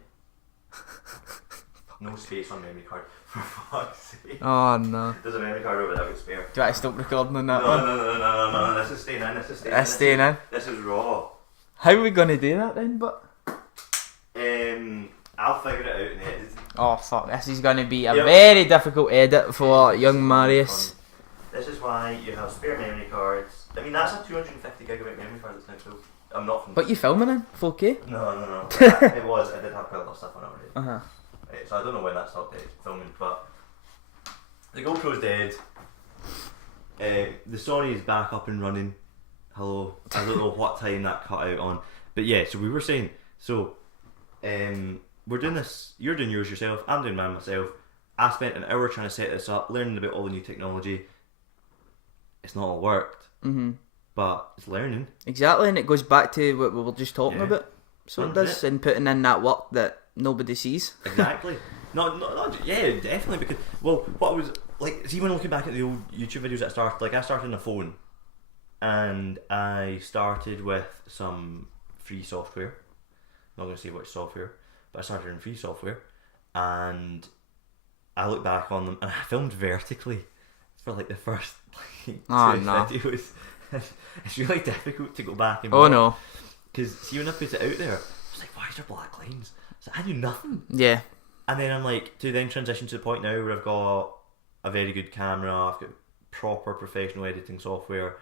No space on memory card, for fuck's sake. Oh no. There's a memory card over there, I've got spare. Do you want to stop recording on that No, one? no, this is staying in, It's staying in. This is raw. How are we going to do that then, but? I'll figure it out in editing. Oh fuck, this is going to be a very difficult edit for young Marius. This is why you have spare memory cards. I mean, that's a 250 gigabyte memory card that's now full. I'm not from... But you filming in 4K? No. It was, I did have quite a lot of stuff on it already. Uh-huh. So I don't know when that stopped filming, but the GoPro's dead. The Sony is back up and running. Hello. I don't know what time that cut out on. But yeah, so we were saying, so we're doing this, you're doing yours yourself, I'm doing mine myself. I spent an hour trying to set this up, learning about all the new technology. It's not all worked, but it's learning. Exactly, and it goes back to what we were just talking about. So it does, and putting in that work that nobody sees. Exactly. Yeah, definitely, because, well, what I was, like, see when looking back at the old YouTube videos that I started, like I started on a phone, and I started with some free software. I'm not going to say which software, but I started in free software, and I look back on them, and I filmed vertically for like the first like, 2 videos. It's really difficult to go back and no, because see when I put it out there, I was like, why is there black lines? So I do nothing. Yeah. And then I'm like, to then transition to the point now where I've got a very good camera, I've got proper professional editing software,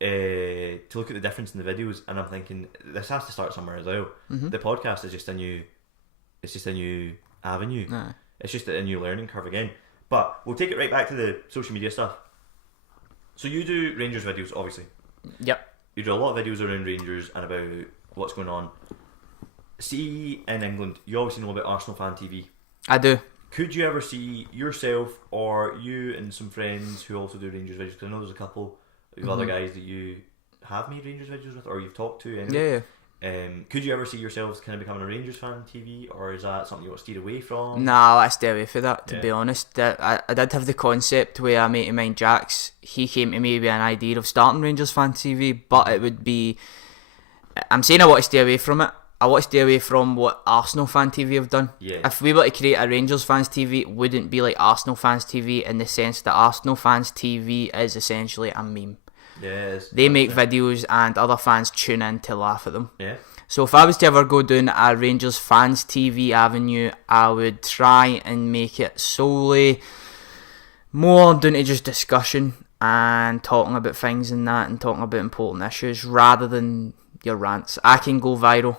to look at the difference in the videos, and I'm thinking this has to start somewhere as well. The podcast is just a new avenue. It's just a new learning curve again. But we'll take it right back to the social media stuff. So you do Rangers videos, obviously. Yep. You do a lot of videos around Rangers and about what's going on. See, in England, you obviously know about Arsenal Fan TV. I do. Could you ever see yourself or you and some friends who also do Rangers videos? Because I know there's a couple of other guys that you have made Rangers videos with, or you've talked to anyway. Yeah. Could you ever see yourselves kind of becoming a Rangers fan TV, or is that something you want to steer away from? Nah, I stay away from that, to be honest. I did have the concept where a mate of mine, Jax, he came to me with an idea of starting Rangers fan TV, but it would be... I'm saying I want to stay away from it. I want to stay away from what Arsenal fan TV have done. Yeah. If we were to create a Rangers fans TV, it wouldn't be like Arsenal fans TV in the sense that Arsenal fans TV is essentially a meme. Yes. They make videos and other fans tune in to laugh at them. Yeah. So if I was to ever go down a Rangers fans TV avenue, I would try and make it solely more down to just discussion and talking about things and that, and talking about important issues rather than your rants. I can go viral.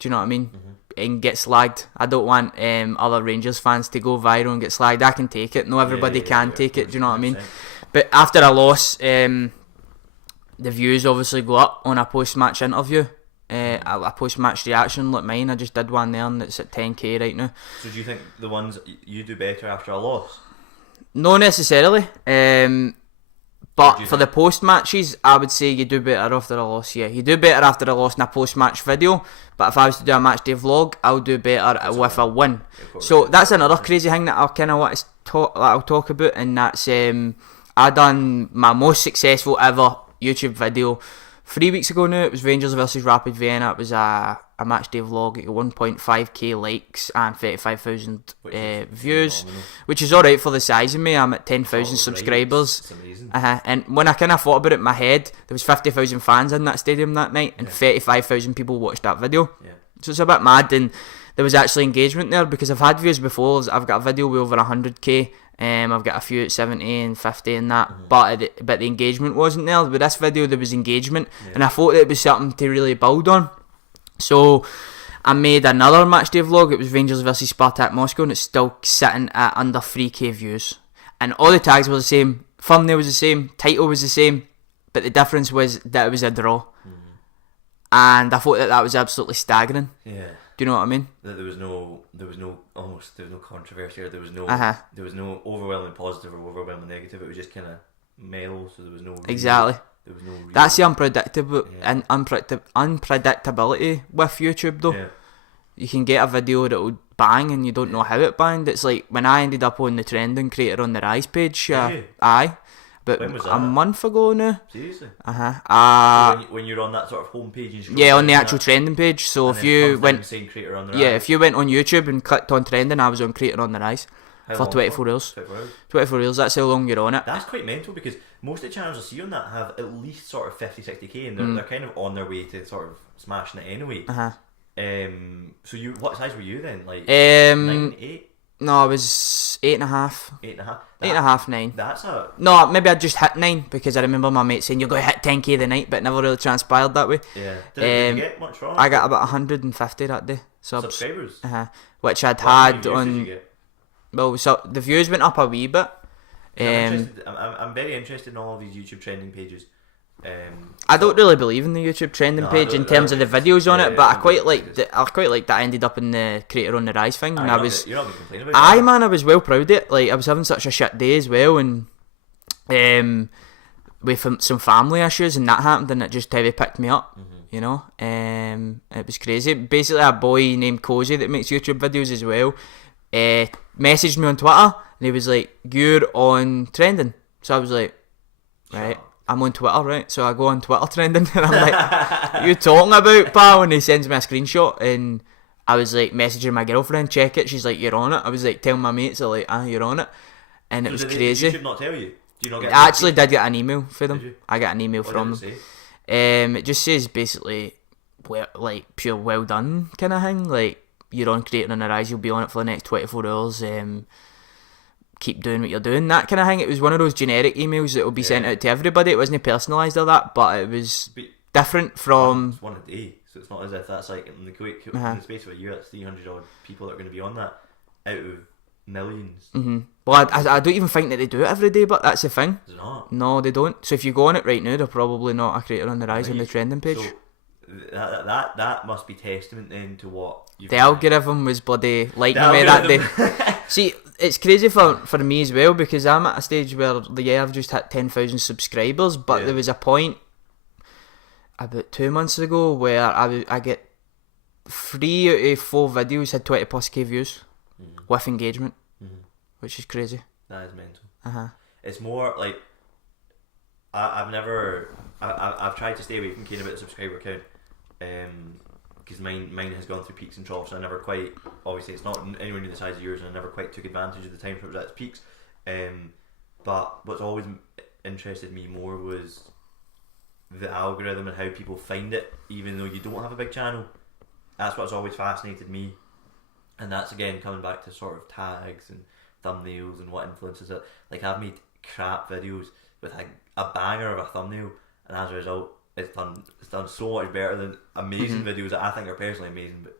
Do you know what I mean? And get slagged. I don't want other Rangers fans to go viral and get slagged. I can take it. Not everybody can take it. Do you know what I mean? But after a loss, the views obviously go up on a post-match interview, a post-match reaction like mine. I just did one there and it's at 10k right now. So do you think the ones you do better after a loss? Not necessarily, but for the post-matches, I would say you do better after a loss. Yeah, you do better after a loss in a post-match video, but if I was to do a match day vlog, I'll do better with a win. So that's another crazy thing that I kind of want to talk about, and that's I done my most successful ever YouTube video 3 weeks ago now. It was Rangers versus Rapid Vienna. It was a match day vlog. It got 1.5k likes and 35,000 views, which is alright for the size of me. I'm at 10,000 subscribers. It's amazing. And when I kind of thought about it in my head, there was 50,000 fans in that stadium that night, and 35,000 people watched that video. So it's a bit mad, and there was actually engagement there, because I've had views before. I've got a video with over 100k. I've got a few at 70 and 50 and that, but the engagement wasn't there. With this video, there was engagement, and I thought it was something to really build on. So I made another matchday vlog. It was Rangers versus Spartak Moscow, and it's still sitting at under 3k views. And all the tags were the same, thumbnail was the same, title was the same, but the difference was that it was a draw. And I thought that was absolutely staggering. Yeah. Do you know what I mean? That there was no controversy, or there was no overwhelming positive or overwhelming negative. It was just kind of mellow, so there was no exactly. There was no real, that's the unpredictability with YouTube though. Yeah. You can get a video that will bang and you don't know how it banged. It's like when I ended up on the trending creator on the Rise page. But when was that? A month ago now. Seriously? When you're on that sort of homepage and on the actual trending page. So if you went, creator on the Rise. if you went on YouTube and clicked on trending, I was on creator on the Rise for 24 hours. 24 hours. That's how long you're on it. That's quite mental, because most of the channels I see on that have at least sort of 50-60k, and they're kind of on their way to sort of smashing it anyway. So what size were you then? Like 9, 8? No, I was 8.5. 8.5. 8.5, 9. That's a... No, maybe I just hit 9 because I remember my mate saying you're going to hit 10k the night, but it never really transpired that way. Yeah. Did you get much from it? I got about 150 that day. Subscribers? Which I'd What had views on... did you get? Well, so the views went up a wee bit. I'm very interested in all of these YouTube trending pages. I don't really believe in the YouTube trending page in terms of the videos on it, but I quite like that I ended up in the creator on the Rise thing, and you're not going to complain about it. Man, I was well proud of it. Like, I was having such a shit day as well, and with some family issues, and that happened, and it just heavy picked me up. You know, it was crazy. Basically, a boy named Cozy that makes YouTube videos as well messaged me on Twitter, and he was like, "You're on trending." So I was like, "Right, I'm on Twitter, right?" So I go on Twitter trending, and I'm like, "What are you talking about, pal?" And he sends me a screenshot, and I was like messaging my girlfriend, check it. She's like, "You're on it." I was like telling my mates, they're like, "You're on it," and it was crazy. Did YouTube not tell you? Do you not get? I actually did get an email for them. Did you? I got an email from them. It just says basically, like pure well done kind of thing. Like, you're on creating on the Rise, you'll be on it for the next 24 hours. Keep doing what you're doing, that kind of thing. It was one of those generic emails that will be sent out to everybody. It wasn't personalised or that, but it was different from... It's one a day, so it's not as if that's like in the space of a year, that's 300 odd people that are going to be on that out of millions. Well, I don't even think that they do it every day, but that's the thing. Is it not? No, they don't. So if you go on it right now, they're probably not a creator on the Rise on the trending page. So that must be testament then to what the algorithm was bloody liking me that day. See, it's crazy for me as well, because I'm at a stage where I've just hit 10,000 subscribers, but there was a point about 2 months ago where I get 3 out of 4 videos had 20 plus k views with engagement, which is crazy. That is mental. It's more like I've tried to stay away from caring about the subscriber count, because mine has gone through peaks and troughs, and I never quite, obviously it's not anywhere near the size of yours, and I never quite took advantage of the time for it was at its peaks. But what's always interested me more was the algorithm and how people find it, even though you don't have a big channel. That's what's always fascinated me, and that's again coming back to sort of tags and thumbnails and what influences it. Like, I've made crap videos with a banger of a thumbnail, and as a result it's done so much better than amazing videos that I think are personally amazing but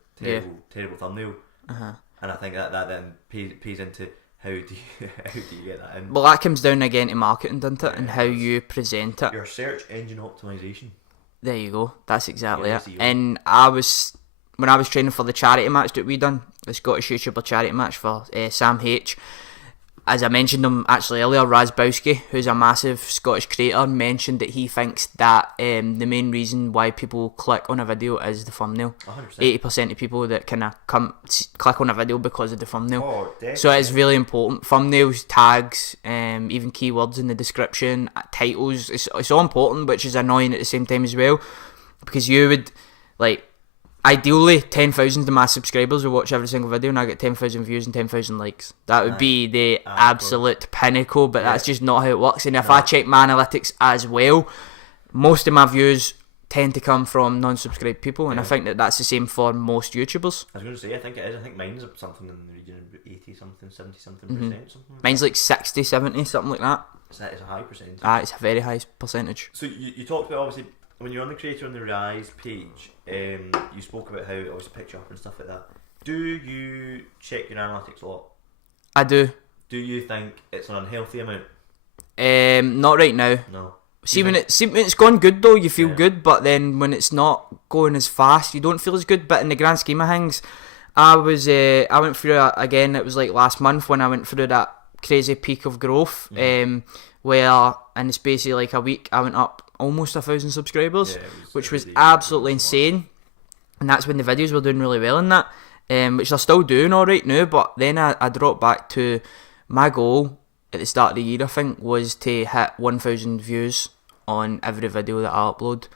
terrible thumbnail. And I think that then pays into how do you get that in. Well, that comes down again to marketing, doesn't it, and how you present it. Your search engine optimization. There you go, that's exactly it. And when I was training for the charity match that we done, the Scottish YouTuber charity match for Sam H, as I mentioned him actually earlier, Razbowski, who's a massive Scottish creator, mentioned that he thinks that the main reason why people click on a video is the thumbnail. 100%. 80% of people that kind of click on a video because of the thumbnail. So it's really important. Thumbnails, tags, even keywords in the description, titles, it's all important, which is annoying at the same time as well, because you would, like, ideally 10,000 of my subscribers will watch every single video and I get 10,000 views and 10,000 likes. That would be the absolute pinnacle, but that's just not how it works. And if I check my analytics as well, most of my views tend to come from non-subscribed people, and I think that that's the same for most YouTubers. I was going to say, I think it is. I think mine's something in the region of 80 something, 70 something percent, something like mine's like 60, 70, something like that. It's a high percentage. It's a very high percentage. So you talked about, obviously, when you're on the Creator on the Rise page, you spoke about how it always picks you up and stuff like that. Do you check your analytics a lot? I do. Do you think it's an unhealthy amount? Not right now. No. See, when it's gone good though, you feel good, but then when it's not going as fast, you don't feel as good. But in the grand scheme of things, I went through again. It was like last month when I went through that crazy peak of growth, where in the space of like a week, I went up almost 1,000 subscribers, which was absolutely insane. And that's when the videos were doing really well in that, which they're still doing all right now. But then I dropped back to my goal at the start of the year, I think, was to hit 1,000 views on every video that I upload,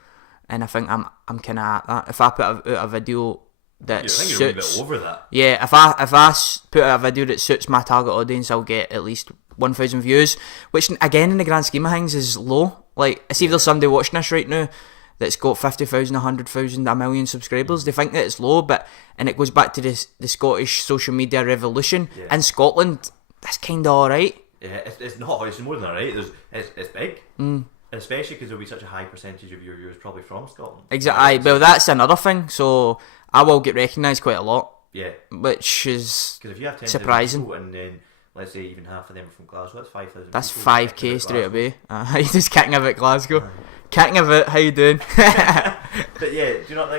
and I think I'm kind of at that. If I put out a video that suits, you're a bit over that. Yeah, if I put out a video that suits my target audience, I'll get at least 1,000 views, which again in the grand scheme of things is low. Like, I see if there's somebody watching this right now that's got 50,000, 100,000, a million subscribers, they think that it's low, and it goes back to the Scottish social media revolution. In Scotland, that's kind of alright. Yeah, it's not. It's more than alright. It's big, especially because there'll be such a high percentage of your viewers probably from Scotland. Exactly. Well, that's another thing. So I will get recognised quite a lot. Yeah, which is because if you have 10,000 surprising, people and then let's say even half of them are from Glasgow, that's 5,000. That's 5k straight away. He's just kicking about Glasgow, kicking about. How you doing? But yeah, do you not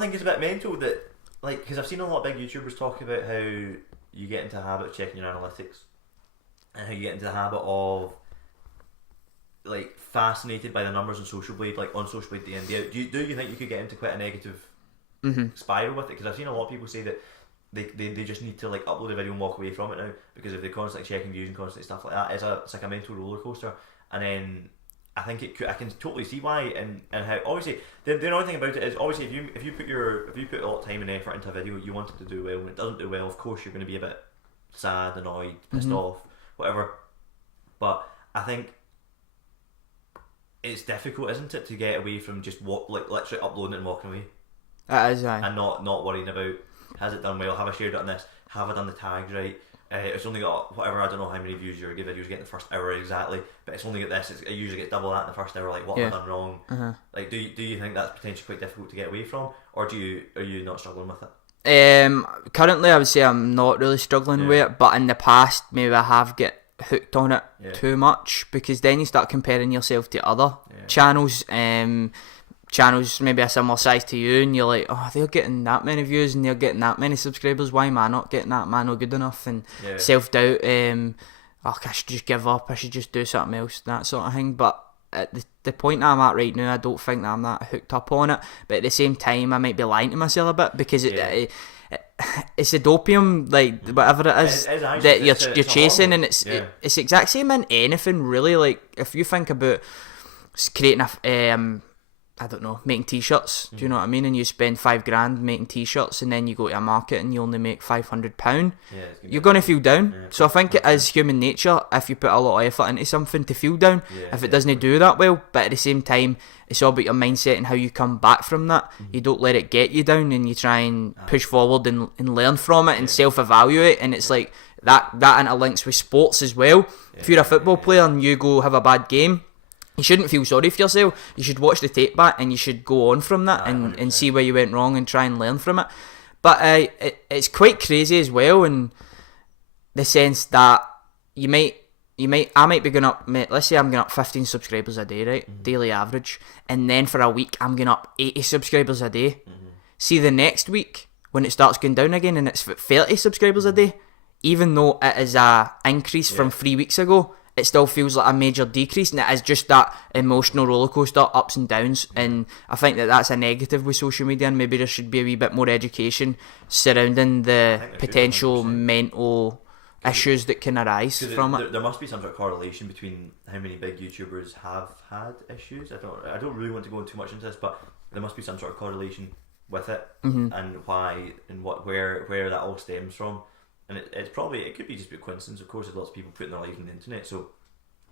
think it's a bit mental that, like, because I've seen a lot of big YouTubers talk about how you get into a habit of checking your analytics, and how you get into the habit of like fascinated by the numbers on Social Blade, like on Social Blade day in day out. Do you think you could get into quite a negative spiral with it? Because I've seen a lot of people say that they just need to like upload a video and walk away from it now, because if they're constantly checking views and constantly stuff like that, it's like a mental roller coaster. And then I think I can totally see why, and how obviously the annoying thing about it is, obviously if you put a lot of time and effort into a video, you want it to do well. When it doesn't do well, of course you're going to be a bit sad, annoyed, pissed off, whatever. But I think it's difficult, isn't it, to get away from just literally uploading it and walking away. That is, and not worrying about, has it done well, have I shared it on this, have I done the tags right, it's only got whatever, I don't know how many views your videos get in the first hour exactly, but it's only got this, it usually gets double that in the first hour, like what have I done wrong? Like, do you think that's potentially quite difficult to get away from, or are you not struggling with it? Currently I would say I'm not really struggling with it, but in the past maybe I have get hooked on it too much, because then you start comparing yourself to other channels, channels maybe a similar size to you, and you're like, oh, they're getting that many views and they're getting that many subscribers, why am I not getting that? Am I not good enough? And self-doubt, I should just give up, I should just do something else, that sort of thing. But at the point I'm at right now, I don't think that I'm that hooked up on it, but at the same time I might be lying to myself a bit, because it's a dopium, like whatever it is that you're chasing, and it's the exact same in anything really. Like if you think about creating I don't know, making t-shirts, do you know what I mean, and you spend $5,000 making t-shirts, and then you go to a market and you only make £500, you're going to feel down. So I think it is human nature, if you put a lot of effort into something, to feel down if it doesn't do that well. But at the same time, it's all about your mindset and how you come back from that. You don't let it get you down, and you try and push forward and learn from it and self-evaluate. And it's like that interlinks with sports as well. If you're a football player and you go have a bad game, you shouldn't feel sorry for yourself. You should watch the tape back and you should go on from that and see where you went wrong and try and learn from it. But it's quite crazy as well, in the sense that I might be going up, let's say I'm going up 15 subscribers a day, right? Daily average. And then for a week I'm going up 80 subscribers a day. See, the next week when it starts going down again and it's 30 subscribers a day, even though it is a increase from 3 weeks ago, it still feels like a major decrease, and it is just that emotional rollercoaster, ups and downs. And I think that that's a negative with social media, and maybe there should be a wee bit more education surrounding the potential mental issues that can arise from it. There must be some sort of correlation between how many big YouTubers have had issues. I don't really want to go into too much into this, but there must be some sort of correlation with it, and why and where that all stems from. And it could be just a coincidence. Of course, there's lots of people putting their lives on the internet, so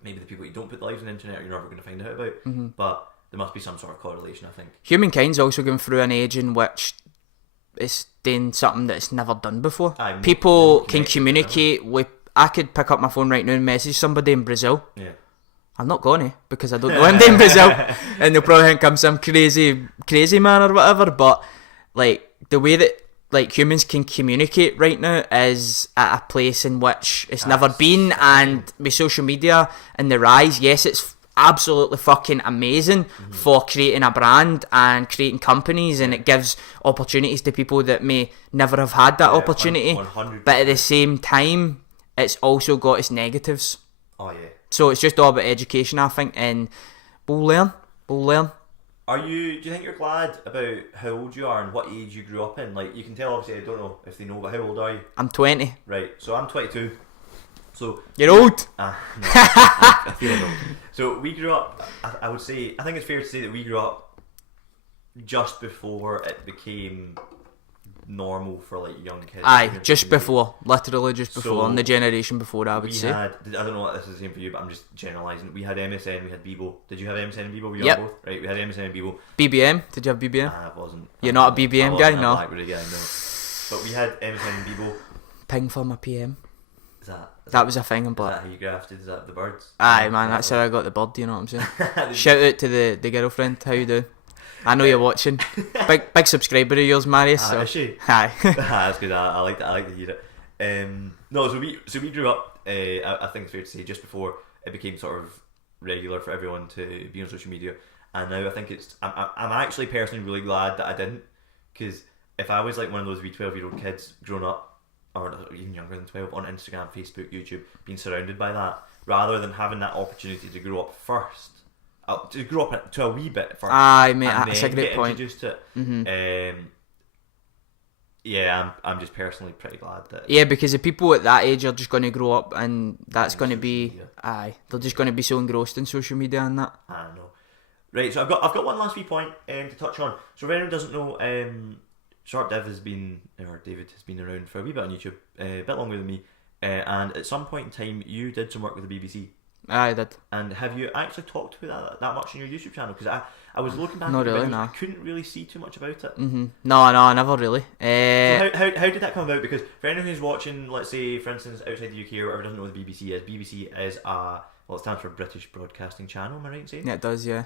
maybe the people who don't put their lives on the internet are never going to find out about. But there must be some sort of correlation, I think. Humankind's also going through an age in which it's doing something that it's never done before. People can communicate with. I could pick up my phone right now and message somebody in Brazil. I'm not gonna, because I don't know him in Brazil, and they'll probably think I'm some crazy man or whatever. But like the way that like humans can communicate right now is at a place in which it's never been, and with social media and the rise, yes, it's absolutely fucking amazing for creating a brand and creating companies, and it gives opportunities to people that may never have had that opportunity. 100%. But at the same time, it's also got its negatives. Oh yeah. So it's just all about education, I think, and we'll learn. Do you think you're glad about how old you are and what age you grew up in? Like, you can tell, obviously, I don't know if they know, but how old are you? I'm 20. Right, so I'm 22. So you're old. No, I feel old. So we grew up. I would say, I think it's fair to say that we grew up just before it became normal for like young kids. Aye, just before, literally just before, on the generation before, I would say. I don't know what this is the same for you, but I'm just generalising. We had MSN, we had Bebo. Did you have MSN and Bebo? Yep. Both? Right, we had MSN and Bebo. BBM? Did you have BBM? I wasn't. You're not a BBM guy? No. BlackBerry guy, no. But we had MSN and Bebo. Ping for my PM. That was a thing in Black. Is that how you grafted? Is that the birds? Aye, man, that's how I got the bird, you know what I'm saying? Shout out to the girlfriend, how you doing? I know you're watching. Big subscriber of yours, Marius. So. Is she? Hi. That's good. I like to hear it. No, so we grew up. I think it's fair to say just before it became sort of regular for everyone to be on social media, and now I think it's. I'm actually personally really glad that I didn't, because if I was like one of those wee 12-year-old kids growing up, or even younger than 12, on Instagram, Facebook, YouTube, being surrounded by that, rather than having that opportunity to grow up first. To grow up to a wee bit first. Aye, mate, and that's then a great get point. Introduced to it. Yeah, I'm just personally pretty glad that. Yeah, because the people at that age are just going to grow up, and that's going to be they're just going to be so engrossed in social media and that. I know. Right, so I've got one last wee point to touch on. So if anyone doesn't know, SharpDiv David has been around for a wee bit on YouTube, a bit longer than me, and at some point in time you did some work with the BBC. I did. And have you actually talked about that much on your YouTube channel? Because I was looking back at the really, videos, no. I couldn't really see too much about it. No, never really. So how did that come about? Because for anyone who's watching, let's say, for instance, outside the UK or whoever doesn't know what the BBC is it stands for British Broadcasting Channel, am I right in saying? Yeah, it does, yeah.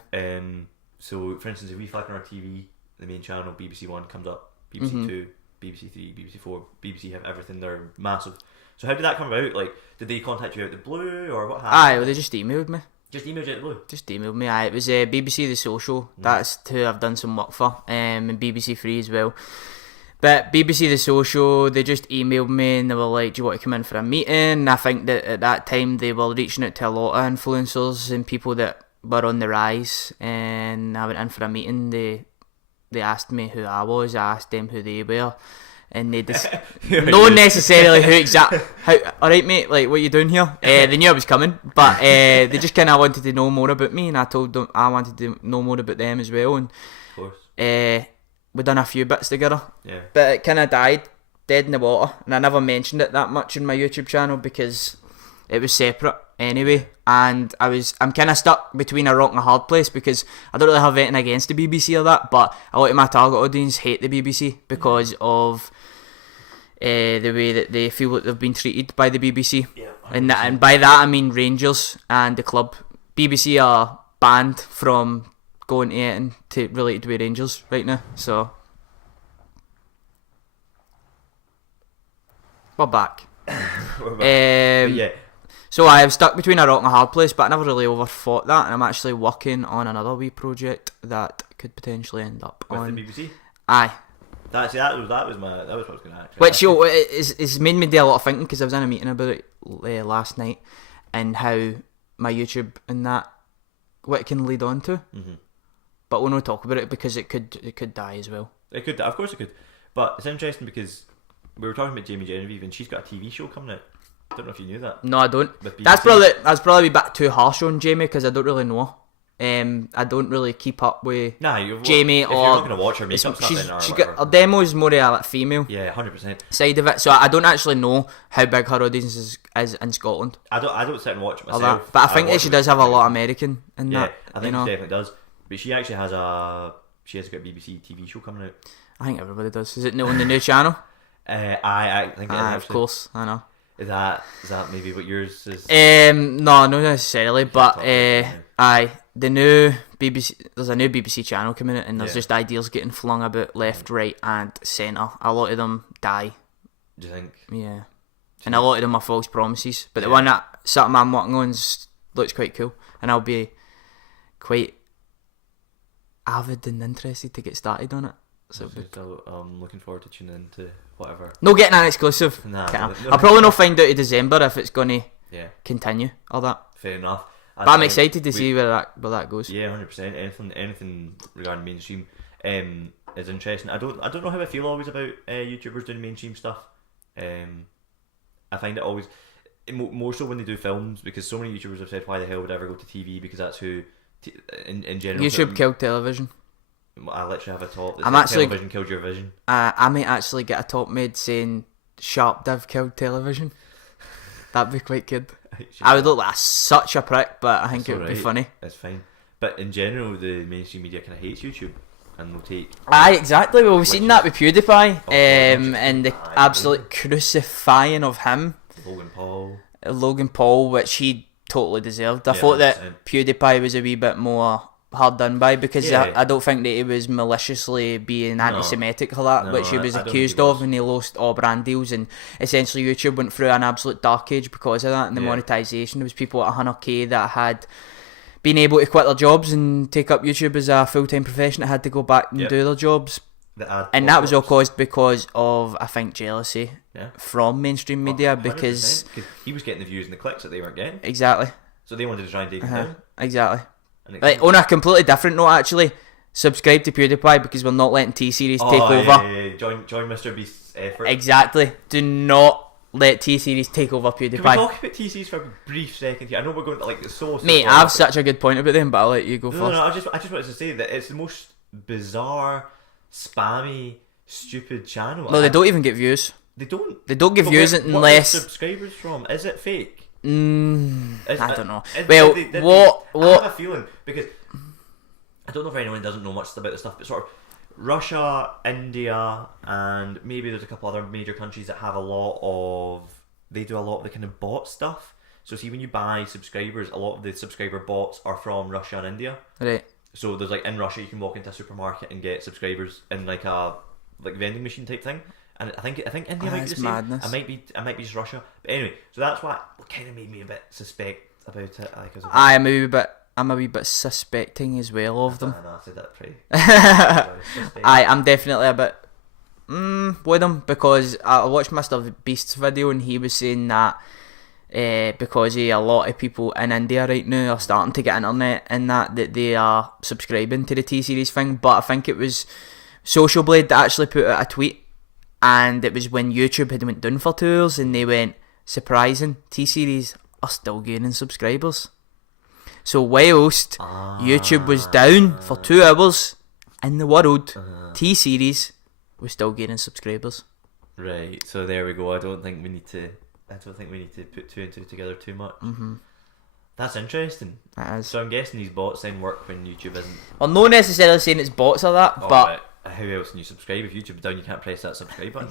So, for instance, if we flick on our TV, the main channel, BBC One, comes up, BBC Two, BBC Three, BBC Four, BBC have everything, they're massive. So how did that come about? Like, did they contact you out the blue, or what happened? Aye, well, they just emailed me. Just emailed you out the blue? Just emailed me, aye. It was BBC The Social. That's who I've done some work for, and BBC Three as well. But BBC The Social, they just emailed me and they were like, do you want to come in for a meeting? I think that at that time they were reaching out to a lot of influencers and people that were on the rise, and I went in for a meeting. They asked me who I was, I asked them who they were, and they not necessarily who exactly. Alright mate, like what you doing here? They knew I was coming, but they just kind of wanted to know more about me, and I told them I wanted to know more about them as well. And of course, we done a few bits together. Yeah. But it kind of died dead in the water, and I never mentioned it that much in my YouTube channel because it was separate anyway, and I'm kind of stuck between a rock and a hard place because I don't really have anything against the BBC or that, but a lot of my target audience hate the BBC because of the way that they feel that they've been treated by the BBC. Yeah, and by that I mean Rangers and the club. BBC are banned from going to anything related with Rangers right now, so we're back. Yeah. So I was stuck between a rock and a hard place, but I never really overthought that, and I'm actually working on another wee project that could potentially end up with on the BBC. Aye. That was what I was going to ask. Which it's made me do a lot of thinking because I was in a meeting about it last night and how my YouTube and that what it can lead on to. But we'll not talk about it because it could die as well. It could, of course it could. But it's interesting because we were talking about Jamie Genevieve and she's got a TV show coming out. I don't know if you knew that. No, I don't. That's probably a bit too harsh on Jamie because I don't really know. I don't really keep up with Jamie. If you're not going to watch her makeup stuff in or whatever. Her demo is more a female. Yeah, 100%. Side of it, so I don't actually know how big her audience is in Scotland. I don't sit and watch it myself. But I think that she does have a lot of American in that. Yeah, I think she definitely does. But she actually has got a BBC TV show coming out. I think everybody does. Is it on the new channel? I think it is, of course, I know. Is that maybe what yours is? No, not necessarily, but about the new BBC. There's a new BBC channel coming out, and there's Yeah. just ideas getting flung about left, right, and centre. A lot of them die. Do you think? Yeah, and a lot of them are false promises. But the Yeah. one that something I'm working on looks quite cool, and I'll be quite avid and interested to get started on it. So I'm looking forward to tuning in to whatever. no getting an exclusive. Nah, I'll probably not find out in December if it's going to Yeah, continue or that. fair enough. But I'm excited to see where that goes. Yeah, 100%. Anything regarding mainstream is interesting. I don't know how I feel always about YouTubers doing mainstream stuff. I find it always more so when they do films, because so many YouTubers have said, why the hell would I ever go to TV, because that's who in general YouTube killed television. I literally have a top that I'm says actually- television killed your vision. I might actually get a top made saying SharpDiv killed television. That'd be quite good. I would look like such a prick, but I think it would be funny. It's fine. But in general, the mainstream media kind of hates YouTube, and they'll take... Aye, exactly. Well, we've seen that with PewDiePie, Oh, and the absolute crucifying of him, Logan Paul, which he totally deserved. I Yeah, thought that 100%. PewDiePie was a wee bit more hard done by, because Yeah. I don't think that he was maliciously being anti-Semitic or that, No, which he was I don't accused think he of, and he lost all brand deals, and essentially YouTube went through an absolute dark age because of that, and the Yeah. monetisation. There was people at 100k that had been able to quit their jobs and take up YouTube as a full-time profession that had to go back and Yep. do their jobs. And that was all caused because of, I think, jealousy from mainstream media, because 'cause he was getting the views and the clicks that they weren't getting, exactly, so they wanted to try and take him down. exactly. And it Like, on a completely different note, actually, subscribe to PewDiePie, because we're not letting T-Series take over. Yeah. Join Mr. Beast's effort. Exactly. Do not let T-Series take over PewDiePie. Can we talk about TCs for a brief second here? I know we're going to like so. Mate, I have such a good point about them, but I'll let you go No, first. no. I just wanted to say that it's the most bizarre, spammy, stupid channel. No, they don't even get views. They don't. They don't give But views where are unless... their subscribers from? Is it fake? I don't know. Did Well, they- what... I have a feeling, because I don't know if anyone doesn't know much about this stuff, but sort of Russia, India, and maybe there's a couple other major countries that have they do a lot of the kind of bot stuff. So see, when you buy subscribers, a lot of the subscriber bots are from Russia and India. Right. So there's like, in Russia you can walk into a supermarket and get subscribers in like a vending machine type thing. And I think India might be the same. madness. I might be just Russia. But anyway, so that's what kind of made me a bit suspect about it. Like, I'm a wee bit suspecting as well of them. I said that pretty. I'm definitely a bit with him, because I watched Mr. Beast's video, and he was saying that because a lot of people in India right now are starting to get internet, and that they are subscribing to the T-Series thing. But I think it was Social Blade that actually put out a tweet, and it was when YouTube had went down for 2 years, and they went, surprising, T-Series are still gaining subscribers. So whilst YouTube was down for 2 hours in the world, T-Series was still gaining subscribers. Right. So there we go. I don't think we need to put 2 and 2 together too much. Mm-hmm. That's interesting. That is. So I'm guessing these bots then work when YouTube isn't. Well, not necessarily saying it's bots or that, but how else can you subscribe if YouTube's down? You can't press that subscribe button.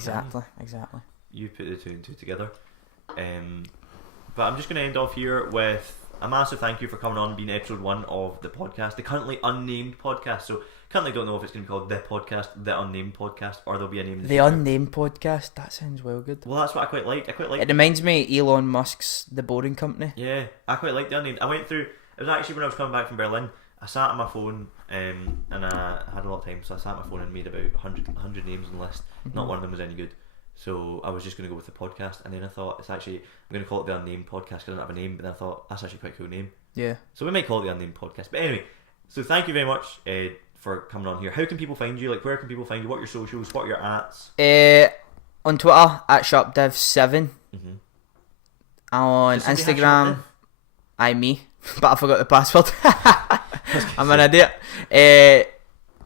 exactly. You put the 2 and 2 together. But I'm just going to end off here with a massive thank you for coming on, being episode 1 of the podcast, the currently unnamed podcast. So currently don't know if it's going to be called the podcast, the unnamed podcast, or there'll be a name in the The future. Unnamed Podcast. That sounds well good. Well, that's what I quite like. It reminds me of Elon Musk's The Boring Company. Yeah, I quite like the unnamed. I went through. It was actually when I was coming back from Berlin. I sat on my phone and I had a lot of time, so I sat on my phone and made about 100 names on the list. Not one of them was any good. So I was just going to go with the podcast, and then I thought I'm going to call it the Unnamed Podcast because I don't have a name, but then I thought that's actually quite a cool name. Yeah. So we might call it the Unnamed Podcast. But anyway, so thank you very much for coming on here. How can people find you? Like, where can people find you? What are your socials? What are your ats? On Twitter at SharpDiv7. Mm-hmm. On Does somebody have Instagram, SharpDiv? me, but I forgot the password. I'm an idiot.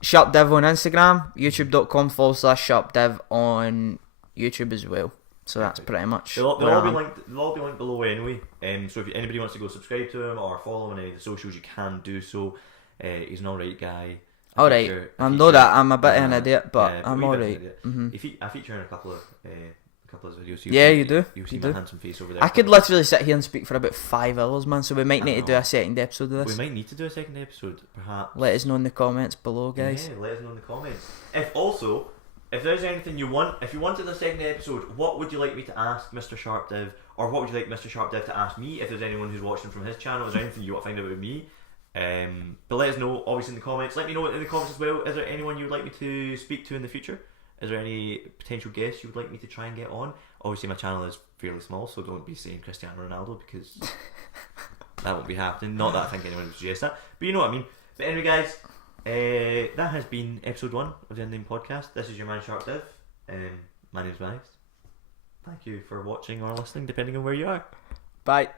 SharpDiv on Instagram, youtube.com/SharpDiv on YouTube as well. So that's pretty much. They'll all be linked below anyway. So if anybody wants to go subscribe to him or follow him on any of the socials, you can do so. He's an alright guy. Alright, I'm not that. I'm a bit of an idiot, but I'm alright. I feature in a couple of couple of videos. Yeah, you do. You'll see You my do. handsome face over there. I could literally sit here and speak for about 5 hours, man. So we might need to do a second episode of We this. might need to do a second episode, perhaps. Let us know in the comments below, guys. Yeah, let us know in the comments. If there's anything you want, if you wanted a second episode, what would you like me to ask Mr. SharpDiv, or what would you like Mr. SharpDiv to ask me? If there's anyone who's watching from his channel, is there anything you want to find out about me? But let us know, obviously, in the comments. Let me know in the comments as well. Is there anyone you would like me to speak to in the future? Is there any potential guests you would like me to try and get on? Obviously, my channel is fairly small, so don't be saying Cristiano Ronaldo, because that won't be happening. Not that I think anyone would suggest that, but you know what I mean. But anyway, guys, that has been episode 1 of the Unnamed podcast. This is your man SharpDiv. My name's Max. Thank you for watching or listening, depending on where you are. Bye.